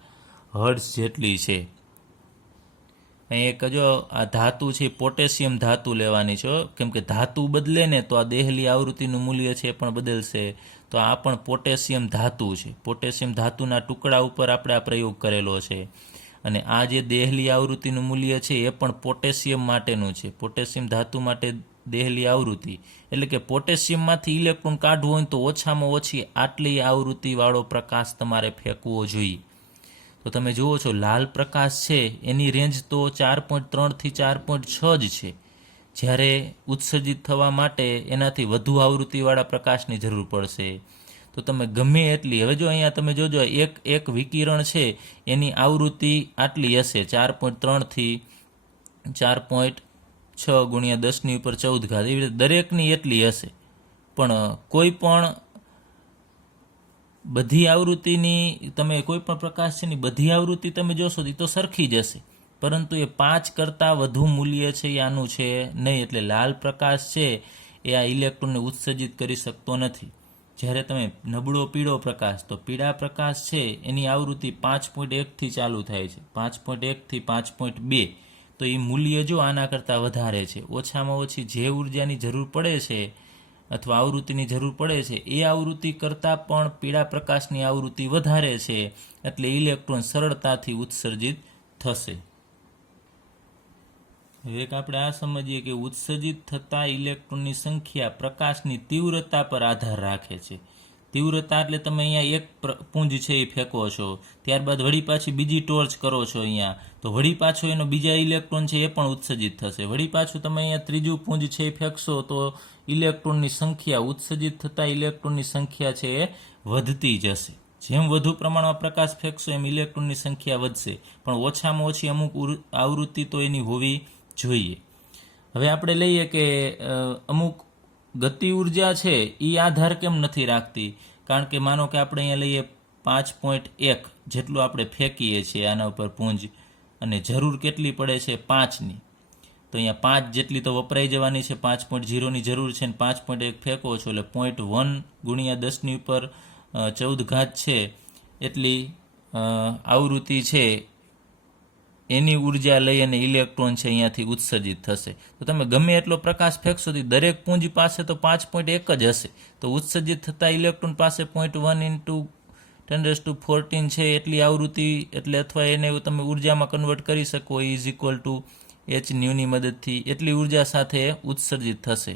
હર્ટ્ઝ જેટલી છે. અહીં એક જો આ ધાતુ છે પોટેશિયમ ધાતુ લેવાની છે, કેમ કે ધાતુ બદલે ને તો આ દેહલી આવૃત્તિનું મૂલ્ય છે પણ બદલશે. તો આ પણ પોટેશિયમ ધાતુ છે. પોટેશિયમ ધાતુના ટુકડા ઉપર આપણે આ પ્રયોગ કરેલો છે. અને આ જે દેહલી આવૃત્તિનું મૂલ્ય છે એ પણ પોટેશિયમ માટેનું છે. પોટેશિયમ ધાતુ માટે દેહલી આવૃત્તિ એટલે કે પોટેશિયમમાંથી ઇલેક્ટ્રોન કાઢવું હોય તો ઓછામાં ઓછી આટલી આવૃત્તિવાળો પ્રકાશ તમારે ફેંકવો જોઈએ. તો તમે જુઓ છો લાલ પ્રકાશ છે એની રેન્જ તો 4.3 થી 4.6 જ છે, જ્યારે ઉત્સર્જિત થવા માટે એનાથી વધુ આવૃત્તિવાળા પ્રકાશની જરૂર પડશે. તો તમે ગમે એટલી, હવે જો અહીંયા તમે જોજો એક વિકિરણ છે એની આવૃત્તિ આટલી હશે 4.3 થી 4.6 × 10⁻14 એવી રીતે દરેકની એટલી હશે. પણ કોઈ પણ બધી આવૃત્તિની તમે કોઈ પણ પ્રકાશ છે ની બધી આવૃત્તિ તમે જોશો તો સરખી જ હશે, પરંતુ એ 5 કરતાં વધુ મૂલ્ય છે એ આનું છે નહીં. એટલે લાલ પ્રકાશ છે એ આ ઇલેક્ટ્રોનને ઉત્સર્જિત કરી શકતો નથી. જ્યારે તમે નબળો પીળો પ્રકાશ, તો પીળા પ્રકાશ છે એની આવૃત્તિ 5.1 થી ચાલુ થાય છે, 5.1 થી 5.2. તો એ મૂલ્ય જો આના કરતાં વધારે છે. ઓછામાં ઓછી જે ઉર્જાની જરૂર પડે છે અથવા આવૃત્તિની જરૂર પડે છે એ આવૃત્તિ કરતાં પણ પીળા પ્રકાશની આવૃત્તિ વધારે છે, એટલે ઇલેક્ટ્રોન સરળતાથી ઉત્સર્જિત થશે. એક આપણે આ સમજીએ કે ઉત્સર્જિત થતા ઇલેક્ટ્રોનની સંખ્યા પ્રકાશની તીવ્રતા પર આધાર રાખે છે. તીવ્રતા એટલે તમે અહીંયા એક પુંજ છે એ ફેંકો છો, ત્યારબાદ વળી પાછી બીજી ટોર્ચ કરો છો અહીંયા, તો વળી પાછો એનો બીજા ઇલેક્ટ્રોન છે એ પણ ઉત્સર્જિત થશે. વળી પાછું તમે અહીંયા ત્રીજું પુંજ છે એ ફેંકશો તો ઇલેક્ટ્રોનની સંખ્યા, ઉત્સર્જિત થતા ઇલેક્ટ્રોનની સંખ્યા છે એ વધતી જશે. જેમ વધુ પ્રમાણમાં પ્રકાશ ફેંકશો એમ ઇલેક્ટ્રોનની સંખ્યા વધશે, પણ ઓછામાં ઓછી અમુક આવૃત્તિ તો એની હોવી જોઈએ. હવે આપણે લઈએ કે અમુક ગતિ ઉર્જા છે એ આધાર કેમ નથી રાખતી? કારણ કે માનો કે આપણે અહીંયા લઈએ 5.1 જેટલું આપણે ફેંકીએ છીએ આના ઉપર પુંજ, અને જરૂર કેટલી પડે છે 5ની, તો અહીંયા 5 જેટલી તો વપરાઈ જવાની છે, 5.0ની જરૂર છે, અને 5.1 ફેંકો છો એટલે 0.1 × 10⁻14 છે એટલી આવૃત્તિ છે એની ઉર્જા લઈ અને ઇલેક્ટ્રોન છે અહીંયાથી ઉત્સર્જિત થશે. તો તમે ગમે એટલો પ્રકાશ ફેંકશો તો દરેક પુંજ પાસે તો 5.1 જ હશે. તો ઉત્સર્જિત થતા ઇલેક્ટ્રોન પાસે 0.1 × 10⁻14 છે એટલી આવૃત્તિ, એટલે અથવા એને તમે ઉર્જામાં કન્વર્ટ કરી શકો E = hν ની મદદથી, એટલી ઉર્જા સાથે ઉત્સર્જિત થશે.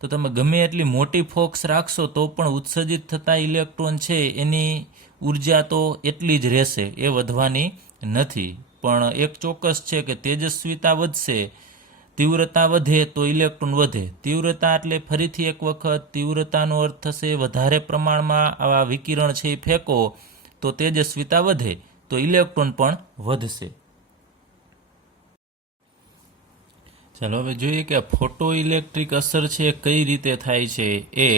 તો તમે ગમે એટલી મોટી ફોક્સ રાખશો તો પણ ઉત્સર્જિત થતા ઇલેક્ટ્રોન છે એની ઉર્જા તો એટલી જ રહેશે, એ વધવાની નથી. પણ એક ચોક્કસ છે કે તેજસ્વીતા વધશે, તીવ્રતા વધે તો ઇલેક્ટ્રોન વધે. તીવ્રતા એટલે ફરીથી એક વખત તીવ્રતાનો અર્થ થશે વધારે પ્રમાણમાં આવા વિકિરણ છે એ ફેંકો તો તેજસ્વીતા વધે, તો ઇલેક્ટ્રોન પણ વધશે. ચાલો હવે જોઈએ કે આ ફોટો ઇલેક્ટ્રિક અસર છે કઈ રીતે થાય છે. એ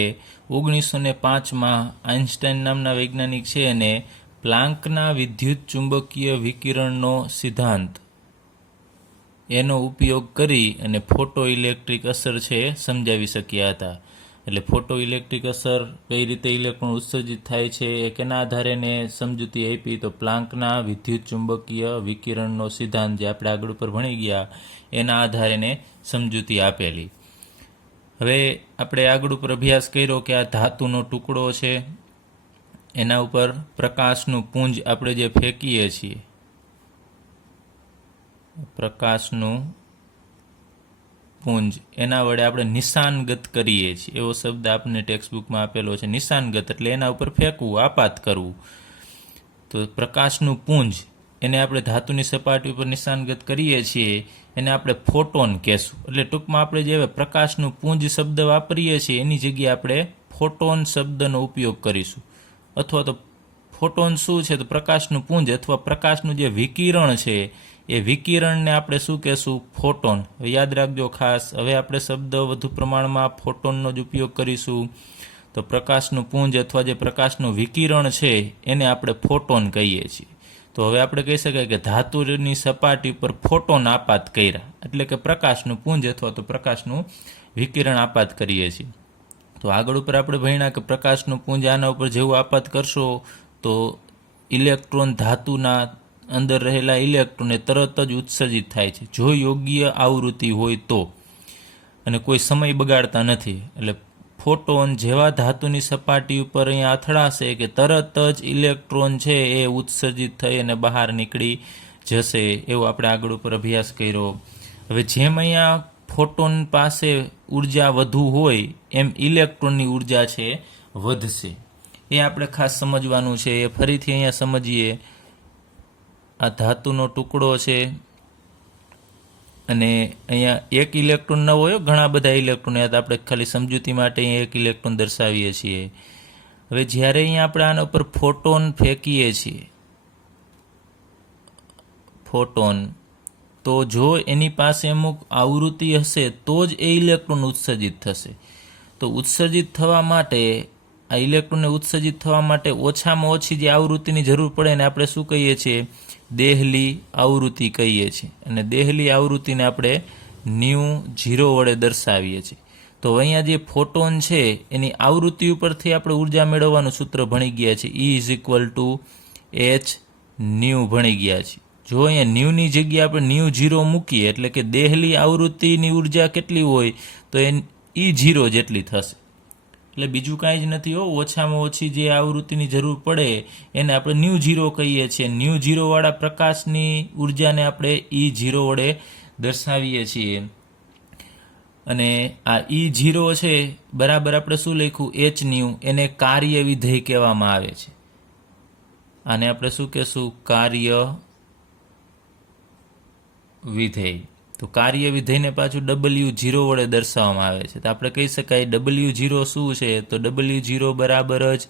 1905માં આઇન્સ્ટાઈન નામના વૈજ્ઞાનિક છે અને પ્લાન્કના વિદ્યુત ચુંબકીય વિકિરણનો સિદ્ધાંત એનો ઉપયોગ કરી અને ફોટો ઇલેક્ટ્રિક અસર છે સમજાવી શક્યા હતા. એટલે ફોટો ઇલેક્ટ્રિક અસર કઈ રીતે ઇલેક્ટ્રોન ઉત્સર્જિત થાય છે એ કેના આધારે ને સમજૂતી આપી, તો પ્લાન્કના વિદ્યુત ચુંબકીય વિકિરણનો સિદ્ધાંત જે આપણે આગળ ઉપર ભણી ગયા એના આધારે ને સમજૂતી આપેલી. હવે આપણે આગળ ઉપર અભ્યાસ કર્યો કે આ ધાતુનો ટુકડો છે, એના ઉપર પ્રકાશનું પુંજ આપણે જે ફેંકીએ છીએ, પ્રકાશનું પુંજ એના વડે આપણે નિશાનગત કરીએ છીએ. એવો શબ્દ આપણને ટેક્સ્ટબુકમાં આપેલો છે, નિશાનગત એટલે એના ઉપર ફેંકવું, આપાત કરવું. તો પ્રકાશનું પુંજ એને આપણે ધાતુની સપાટી ઉપર નિશાનગત કરીએ છીએ એને આપણે ફોટોન કહેશું. એટલે ટૂંકમાં આપણે જે પ્રકાશનું પુંજ શબ્દ વાપરીએ છીએ એની જગ્યાએ આપણે ફોટોન શબ્દનો ઉપયોગ કરીશું. અથવા તો ફોટોન શું છે તો પ્રકાશનું પુંજ અથવા પ્રકાશનું જે વિકિરણ છે એ વિકિરણને આપણે શું કહેશું? ફોટોન. યાદ રાખજો ખાસ, હવે આપણે શબ્દ વધુ પ્રમાણમાં ફોટોનનો જ ઉપયોગ કરીશું. તો પ્રકાશનું પુંજ અથવા જે પ્રકાશનું વિકિરણ છે એને આપણે ફોટોન કહીએ છીએ. તો હવે આપણે કહી શકાય કે ધાતુની સપાટી પર ફોટોન આપાત કર્યા, એટલે કે પ્રકાશનું પુંજ અથવા તો પ્રકાશનું વિકિરણ આપાત કરીએ છીએ. તો આગળ ઉપર આપણે ભણ્યા કે પ્રકાશનું પુંજ આના ઉપર જેવું આપાત કરશો તો ઇલેક્ટ્રોન, ધાતુના અંદર રહેલા ઇલેક્ટ્રોન એ તરત જ ઉત્સર્જિત થાય છે, જો યોગ્ય આવૃત્તિ હોય તો, અને કોઈ સમય બગાડતા નથી. એટલે ફોટોન જેવા ધાતુની સપાટી ઉપર અહીંયા અથડાશે કે તરત જ ઇલેક્ટ્રોન છે એ ઉત્સર્જિત થઈ અને બહાર નીકળી જશે. એવો આપણે આગળ ઉપર અભ્યાસ કર્યો. હવે જેમ અહીંયા ફોટોન પાસે ઉર્જા વધુ હોય એમ ઇલેક્ટ્રોનની ઉર્જા છે વધશે. એ આપણે ખાસ સમજવાનું છે. એ ફરીથી અહીંયા સમજીએ. આ ધાતુનો ટુકડો છે અને અહીંયા એક ઇલેક્ટ્રોન ન હોય, ઘણા બધા ઇલેક્ટ્રોન, યાદ આપણે ખાલી સમજૂતી માટે અહીંયા એક ઇલેક્ટ્રોન દર્શાવીએ છીએ. હવે જ્યારે અહીંયા આપણે આના ઉપર ફોટોન ફેંકીએ છીએ, ફોટોન, તો જો એની પાસે અમુક આવૃત્તિ હશે તો જ એ ઇલેક્ટ્રોન ઉત્સર્જિત થશે. તો ઉત્સર્જિત થવા માટે, આ ઇલેક્ટ્રોનને ઉત્સર્જિત થવા માટે ઓછામાં ઓછી જે આવૃત્તિની જરૂર પડે ને આપણે શું કહીએ છીએ? દેહલી આવૃત્તિ કહીએ છીએ. અને દેહલી આવૃત્તિને આપણે ν0 વડે દર્શાવીએ છીએ. તો અહીંયા જે ફોટોન છે એની આવૃત્તિ ઉપરથી આપણે ઉર્જા મેળવવાનું સૂત્ર ભણી ગયા છે, E = h ν ભણી ગયા છે. જો અહીંયા ν ની જગ્યાએ આપણે ν0 મૂકીએ એટલે કે દેહલી આવૃત્તિની ઉર્જા કેટલી હોય તો એ E0 જેટલી થશે. એટલે બીજું કાંઈ જ નથી હો, ઓછામાં ઓછી જે આવૃત્તિની જરૂર પડે એને આપણે ν0 કહીએ છીએ. ν0 વાળા પ્રકાશની ઉર્જાને આપણે E0 વડે દર્શાવીએ છીએ. અને આ E0 છે બરાબર આપણે શું લખ્યું? hν. એને કાર્ય વિધેય કહેવામાં આવે છે. આને આપણે શું કહેશું? કાર્ય વિધેય. તો કાર્ય વિધેયને પાછું W0 વડે દર્શાવવામાં આવે છે. તો આપણે કહી શકાય W0 શું છે? તો W0 બરાબર જ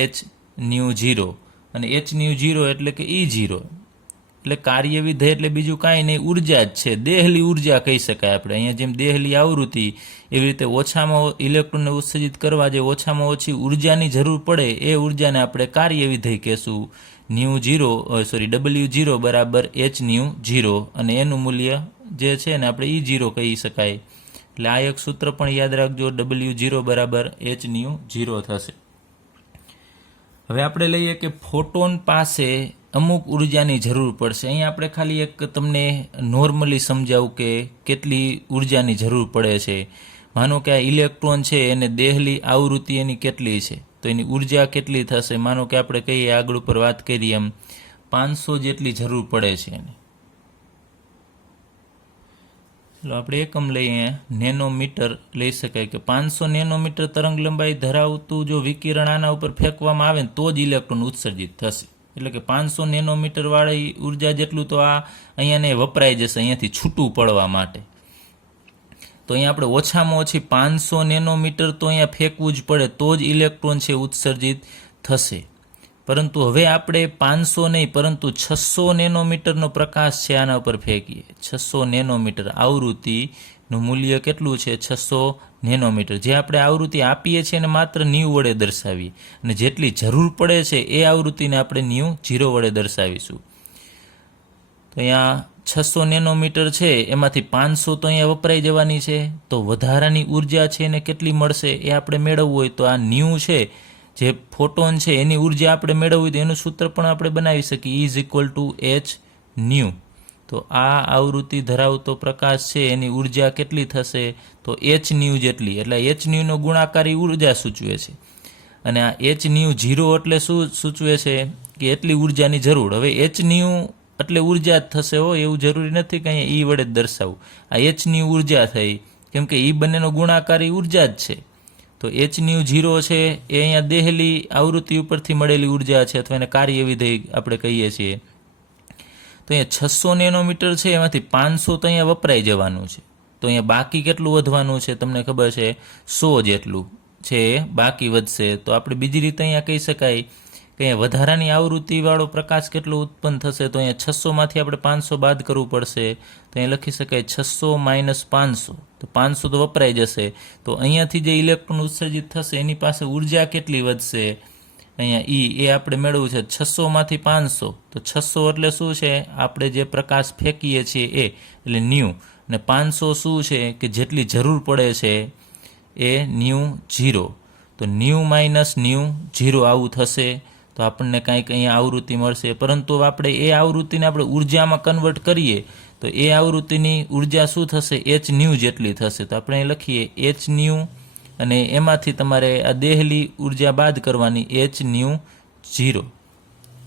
hν0, અને hν0 એટલે કે E0. એટલે કાર્ય વિધેય એટલે બીજું કાંઈ નહીં, ઉર્જા જ છે, દેહલી ઉર્જા કહી શકાય આપણે. અહીંયા જેમ દેહલી આવૃત્તિ એવી રીતે ઓછામાં ઇલેક્ટ્રોનને ઉત્સર્જિત કરવા જે ઓછામાં ઓછી ઉર્જાની જરૂર પડે એ ઉર્જાને આપણે કાર્ય વિધેય કહેશું. W0 બરાબર hν0, અને એનું મૂલ્ય જે છે ને આપણે E0 કહી શકાય. એટલે આ એક સૂત્ર પણ યાદ રાખજો, W0 બરાબર hν0 થશે. હવે આપણે લઈએ કે ફોટોન પાસે અમુક ઉર્જાની જરૂર પડશે. અહીંયા આપણે ખાલી એક તમને નોર્મલી સમજાવું કે કેટલી ઉર્જાની જરૂર પડે છે. માનો કે આ ઇલેક્ટ્રોન છે એને દેહલી આવૃત્તિ એની કેટલી છે, તો એની ઉર્જા કેટલી થશે. માનો કે આપણે કહીએ આગળ ઉપર વાત કરીએ એમ 500 જેટલી જરૂર પડે છે એને. ચલો આપણે એકમ લઈએ, નેનોમીટર લઈ શકાય કે 500 નેનોમીટર તરંગ લંબાઈ ધરાવતું જો વિકિરણ આના ઉપર ફેંકવામાં આવે ને તો જ ઇલેક્ટ્રોન ઉત્સર્જિત થશે. એટલે કે 500 નેનોમીટર વાળી ઉર્જા જેટલું તો આ અહીંયાને વપરાઈ જશે અહીંયાથી છૂટું પડવા માટે. તો અહીંયા આપણે ઓછામાં ઓછી 500 નેનોમીટર તો અહીંયા ફેંકવું જ પડે તો જ ઇલેક્ટ્રોન છે ઉત્સર્જિત થશે. પરંતુ હવે આપણે 500 નહીં પરંતુ 600 નેનોમીટરનો પ્રકાશ છે આના ઉપર ફેંકીએ. 600 નેનોમીટર આવૃત્તિનું મૂલ્ય કેટલું છે? 600 નેનોમીટર. જે આપણે આવૃત્તિ આપીએ છીએ એને માત્ર 90 વડે દર્શાવીએ અને જેટલી જરૂર પડે છે એ આવૃત્તિને આપણે 0 વડે દર્શાવીશું. તો અહીંયા 600 નેનોમીટર છે એમાંથી 500 તો અહીંયા વપરાઈ જવાની છે. તો વધારાની ઉર્જા છે એને કેટલી મળશે એ આપણે મેળવવું હોય તો આ છે જે ફોટોન છે એની ઉર્જા આપણે મેળવવી તો એનું સૂત્ર પણ આપણે બનાવી શકીએ, E=h². તો આ આવૃત્તિ ધરાવતો પ્રકાશ છે એની ઉર્જા કેટલી થશે? તો h² જેટલી. એટલે h²નો ગુણાકારી ઉર્જા સૂચવે છે અને આ h²0 એટલે શું સૂચવે છે? કે એટલી ઉર્જાની જરૂર. હવે h² એટલે ઉર્જા જ થશે એવું જરૂરી નથી કે અહીંયા E વડે જ દર્શાવવું. આ h² ઉર્જા થઈ કેમ કે એ બંનેનો ગુણાકારી ઉર્જા જ છે. તો h²0 છે એ અહીંયા દેહલી આવૃત્તિ ઉપરથી મળેલી ઉર્જા છે અથવા એને કાર્ય વિધેય આપણે કહીએ છીએ. તો અહીંયા 600 નેનોમીટર છે એમાંથી 500 તો અહીંયા વપરાઈ જવાનું છે. તો અહીંયા બાકી કેટલું વધવાનું છે તમને ખબર છે? 100 જેટલું છે બાકી વધશે. તો આપણે બીજી રીતે અહીંયા કહી શકાય કે અહીંયા વધારાની આવૃત્તિવાળો પ્રકાશ કેટલો ઉત્પન્ન થશે? તો અહીંયા 600માંથી આપણે 500 બાદ કરવું પડશે. તો અહીંયા લખી શકાય 600 - 500. તો 500 તો વપરાઈ જશે. તો અહીંયાથી જે ઇલેક્ટ્રોન ઉત્સર્જિત થશે એની પાસે ઉર્જા કેટલી વધશે? અહીંયા એ આપણે મેળવવું છે 600માંથી 500. તો 600 એટલે શું છે? આપણે જે પ્રકાશ ફેંકીએ છીએ એ એટલે અને 500 શું છે કે જેટલી જરૂર પડે છે એ 0. તો -0 આવું થશે. તો આપણને કાંઈક અહીંયા આવૃત્તિ મળશે. પરંતુ આપણે એ આવૃત્તિને આપણે ઉર્જામાં કન્વર્ટ કરીએ તો એ આવૃત્તિની ઉર્જા શું થશે? h² જેટલી થશે. તો આપણે અહીં લખીએ h² અને એમાંથી તમારે આ દેહલી ઉર્જા બાદ કરવાની h².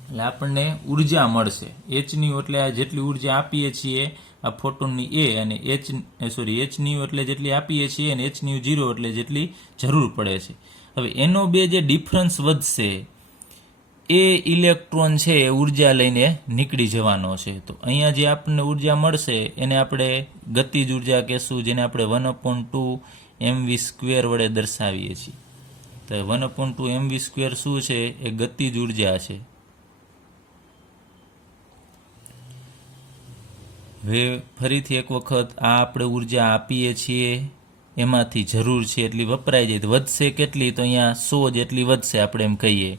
એટલે આપણને ઉર્જા મળશે. h² એટલે આ જેટલી ઉર્જા આપીએ છીએ આ ફોટોનની એ અને h² એટલે જેટલી આપીએ છીએ અને h²0 એટલે જેટલી જરૂર પડે છે. હવે એનો બે જે ડિફરન્સ વધશે એ ઇલેક્ટ્રોન છે એ ઉર્જા લઈને નીકળી જવાનો છે. તો અહીંયા જે આપણને ઉર્જા મળશે એને આપણે ગતિજ ઉર્જા કહેશું, જેને આપણે 1/2 mv² વડે દર્શાવીએ છીએ. તો 1/2 mv² શું છે? એ ગતિજ ઉર્જા છે. હવે ફરીથી એક વખત આ આપણે ઉર્જા આપીએ છીએ એમાંથી જરૂર છે એટલી વપરાઈ જાય તો વધશે કેટલી? તો અહીંયા 100 જેટલી વધશે આપણે એમ કહીએ.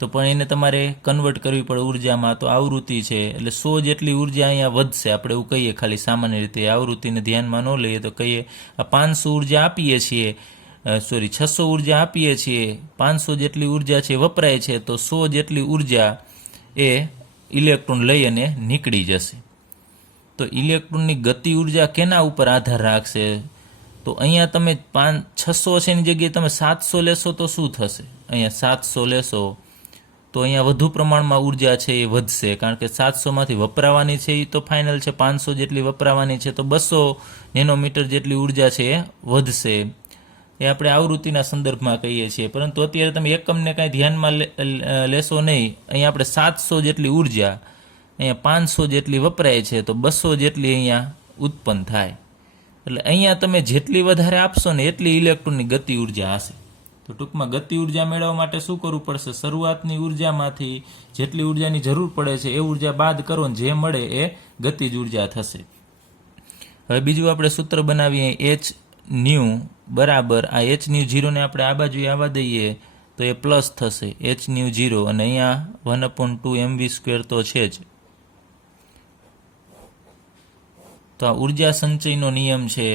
તો પણ એને તમારે કન્વર્ટ કરવી પડે ઉર્જામાં. તો આવૃત્તિ છે એટલે 100 જેટલી ઉર્જા અહીંયા વધશે. આપણે એવું કહીએ ખાલી સામાન્ય રીતે, આવૃત્તિને ધ્યાનમાં ન લઈએ તો કહીએ આ 500 ઉર્જા આપીએ છીએ 600 ઉર્જા આપીએ છીએ, 500 જેટલી ઉર્જા છે વપરાય છે તો 100 જેટલી ઉર્જા એ ઇલેક્ટ્રોન લઈ અને નીકળી જશે. તો ઇલેક્ટ્રોનની ગતિ ઉર્જા કેના ઉપર આધાર રાખશે? તો અહીંયા તમે 600 છે એની જગ્યાએ તમે 700 લેશો તો શું થશે? અહીંયા 700 લેશો તો અહીંયા વધુ પ્રમાણમાં ઉર્જા છે એ વધશે, કારણ કે 700માંથી વપરાવાની છે એ તો ફાઇનલ છે, 500 જેટલી વપરાવાની છે તો 200 નેનોમીટર જેટલી ઉર્જા છે એ વધશે. એ આપણે આવૃત્તિના સંદર્ભમાં કહીએ છીએ. પરંતુ અત્યારે તમે એકમને કાંઈ ધ્યાનમાં લેશો નહીં. અહીંયા આપણે 700 જેટલી ઉર્જા અહીંયા 500 જેટલી વપરાય છે તો 200 જેટલી અહીંયા ઉત્પન્ન થાય. એટલે અહીંયા તમે જેટલી વધારે આપશો ને એટલી ઇલેક્ટ્રોનની ગતિ ઉર્જા હશે. તો ટૂંકમાં ગતિ ઉર્જા મેળવવા માટે શું કરવું પડશે? શરૂઆતની ઉર્જામાંથી જેટલી ઉર્જાની જરૂર પડે છે એ ઉર્જા બાદ કરો ને જે મળે એ ગતિજ ઉર્જા થશે. હવે બીજું આપણે સૂત્ર બનાવીએ h² બરાબર આ h²0 ને આપણે આ બાજુ આવવા દઈએ તો એ પ્લસ થશે h²0 અને અહીંયા 1/2 mv² તો છે જ. તો આ ઉર્જા સંચયનો નિયમ છે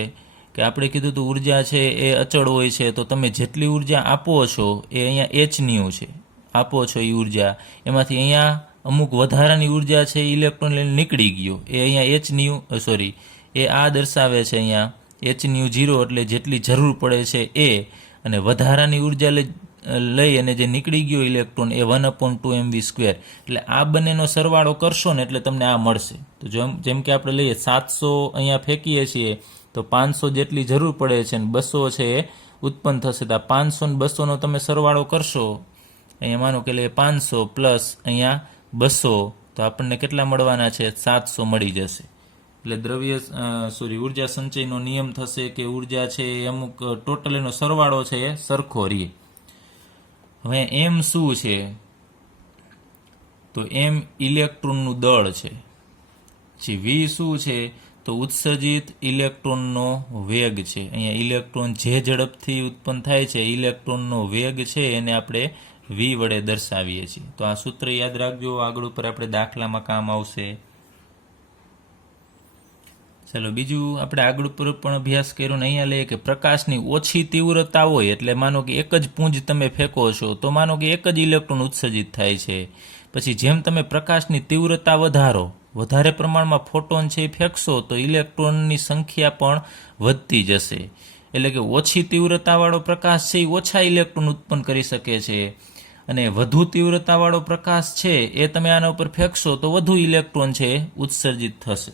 કે આપણે કીધું તો ઉર્જા છે એ અચળ હોય છે. તો તમે જેટલી ઉર્જા આપો છો એ અહીંયા h² છે આપો છો એ ઉર્જા, એમાંથી અહીંયા અમુક વધારાની ઉર્જા છે એ ઇલેક્ટ્રોન લઈને નીકળી ગયો, એ અહીંયા એ આ દર્શાવે છે અહીંયા HNU 0 એટલે જેટલી જરૂર પડે છે એ, અને વધારાની ઉર્જા લઈ અને જે નીકળી ગયો ઇલેક્ટ્રોન એ 1/2mv². એટલે આ બંનેનો સરવાળો કરશો ને એટલે તમને આ મળશે. તો જેમ કે આપણે લઈએ 700 અહીંયા ફેંકીએ છીએ તો 500 જેટલી જરૂર પડે છે અને 200 છે એ ઉત્પન્ન થશે. તો આ 500 ને 200નો તમે સરવાળો કરશો, અહીંયા માનો કે 500 પ્લસ અહીંયા 200, તો આપણને કેટલા મળવાના છે? 700 મળી જશે. એટલે ઉર્જા સંચયનો નિયમ થશે કે ઉર્જા છે એ અમુક ટોટલ એનો સરવાળો છે એ સરખો રહે. હવે એમ શું છે? તો એમ ઇલેક્ટ્રોનનું દળ છે. પછી વી શું છે? તો ઉત્સર્જિત ઇલેક્ટ્રોનનો વેગ છે. અહીંયા ઇલેક્ટ્રોન જે ઝડપથી ઉત્પન્ન થાય છે, ઇલેક્ટ્રોનનો વેગ છે એને આપણે વી વડે દર્શાવીએ છીએ. તો આ સૂત્ર યાદ રાખજો, આગળ ઉપર આપણે દાખલામાં કામ આવશે. ચાલો બીજું આપણે આગળ ઉપર પણ અભ્યાસ કર્યો ને અહીંયા લઈએ કે પ્રકાશની ઓછી તીવ્રતા હોય એટલે માનો કે એક જ પુંજ તમે ફેંકો છો તો માનો કે એક જ ઇલેક્ટ્રોન ઉત્સર્જિત થાય છે. પછી જેમ તમે પ્રકાશની તીવ્રતા વધારે પ્રમાણમાં ફોટોન છે એ ફેંકશો તો ઇલેક્ટ્રોનની સંખ્યા પણ વધતી જશે. એટલે કે ઓછી તીવ્રતાવાળો પ્રકાશ છે એ ઓછા ઇલેક્ટ્રોન ઉત્પન્ન કરી શકે છે, અને વધુ તીવ્રતાવાળો પ્રકાશ છે એ તમે આના ઉપર ફેંકશો તો વધુ ઇલેક્ટ્રોન છે ઉત્સર્જિત થશે.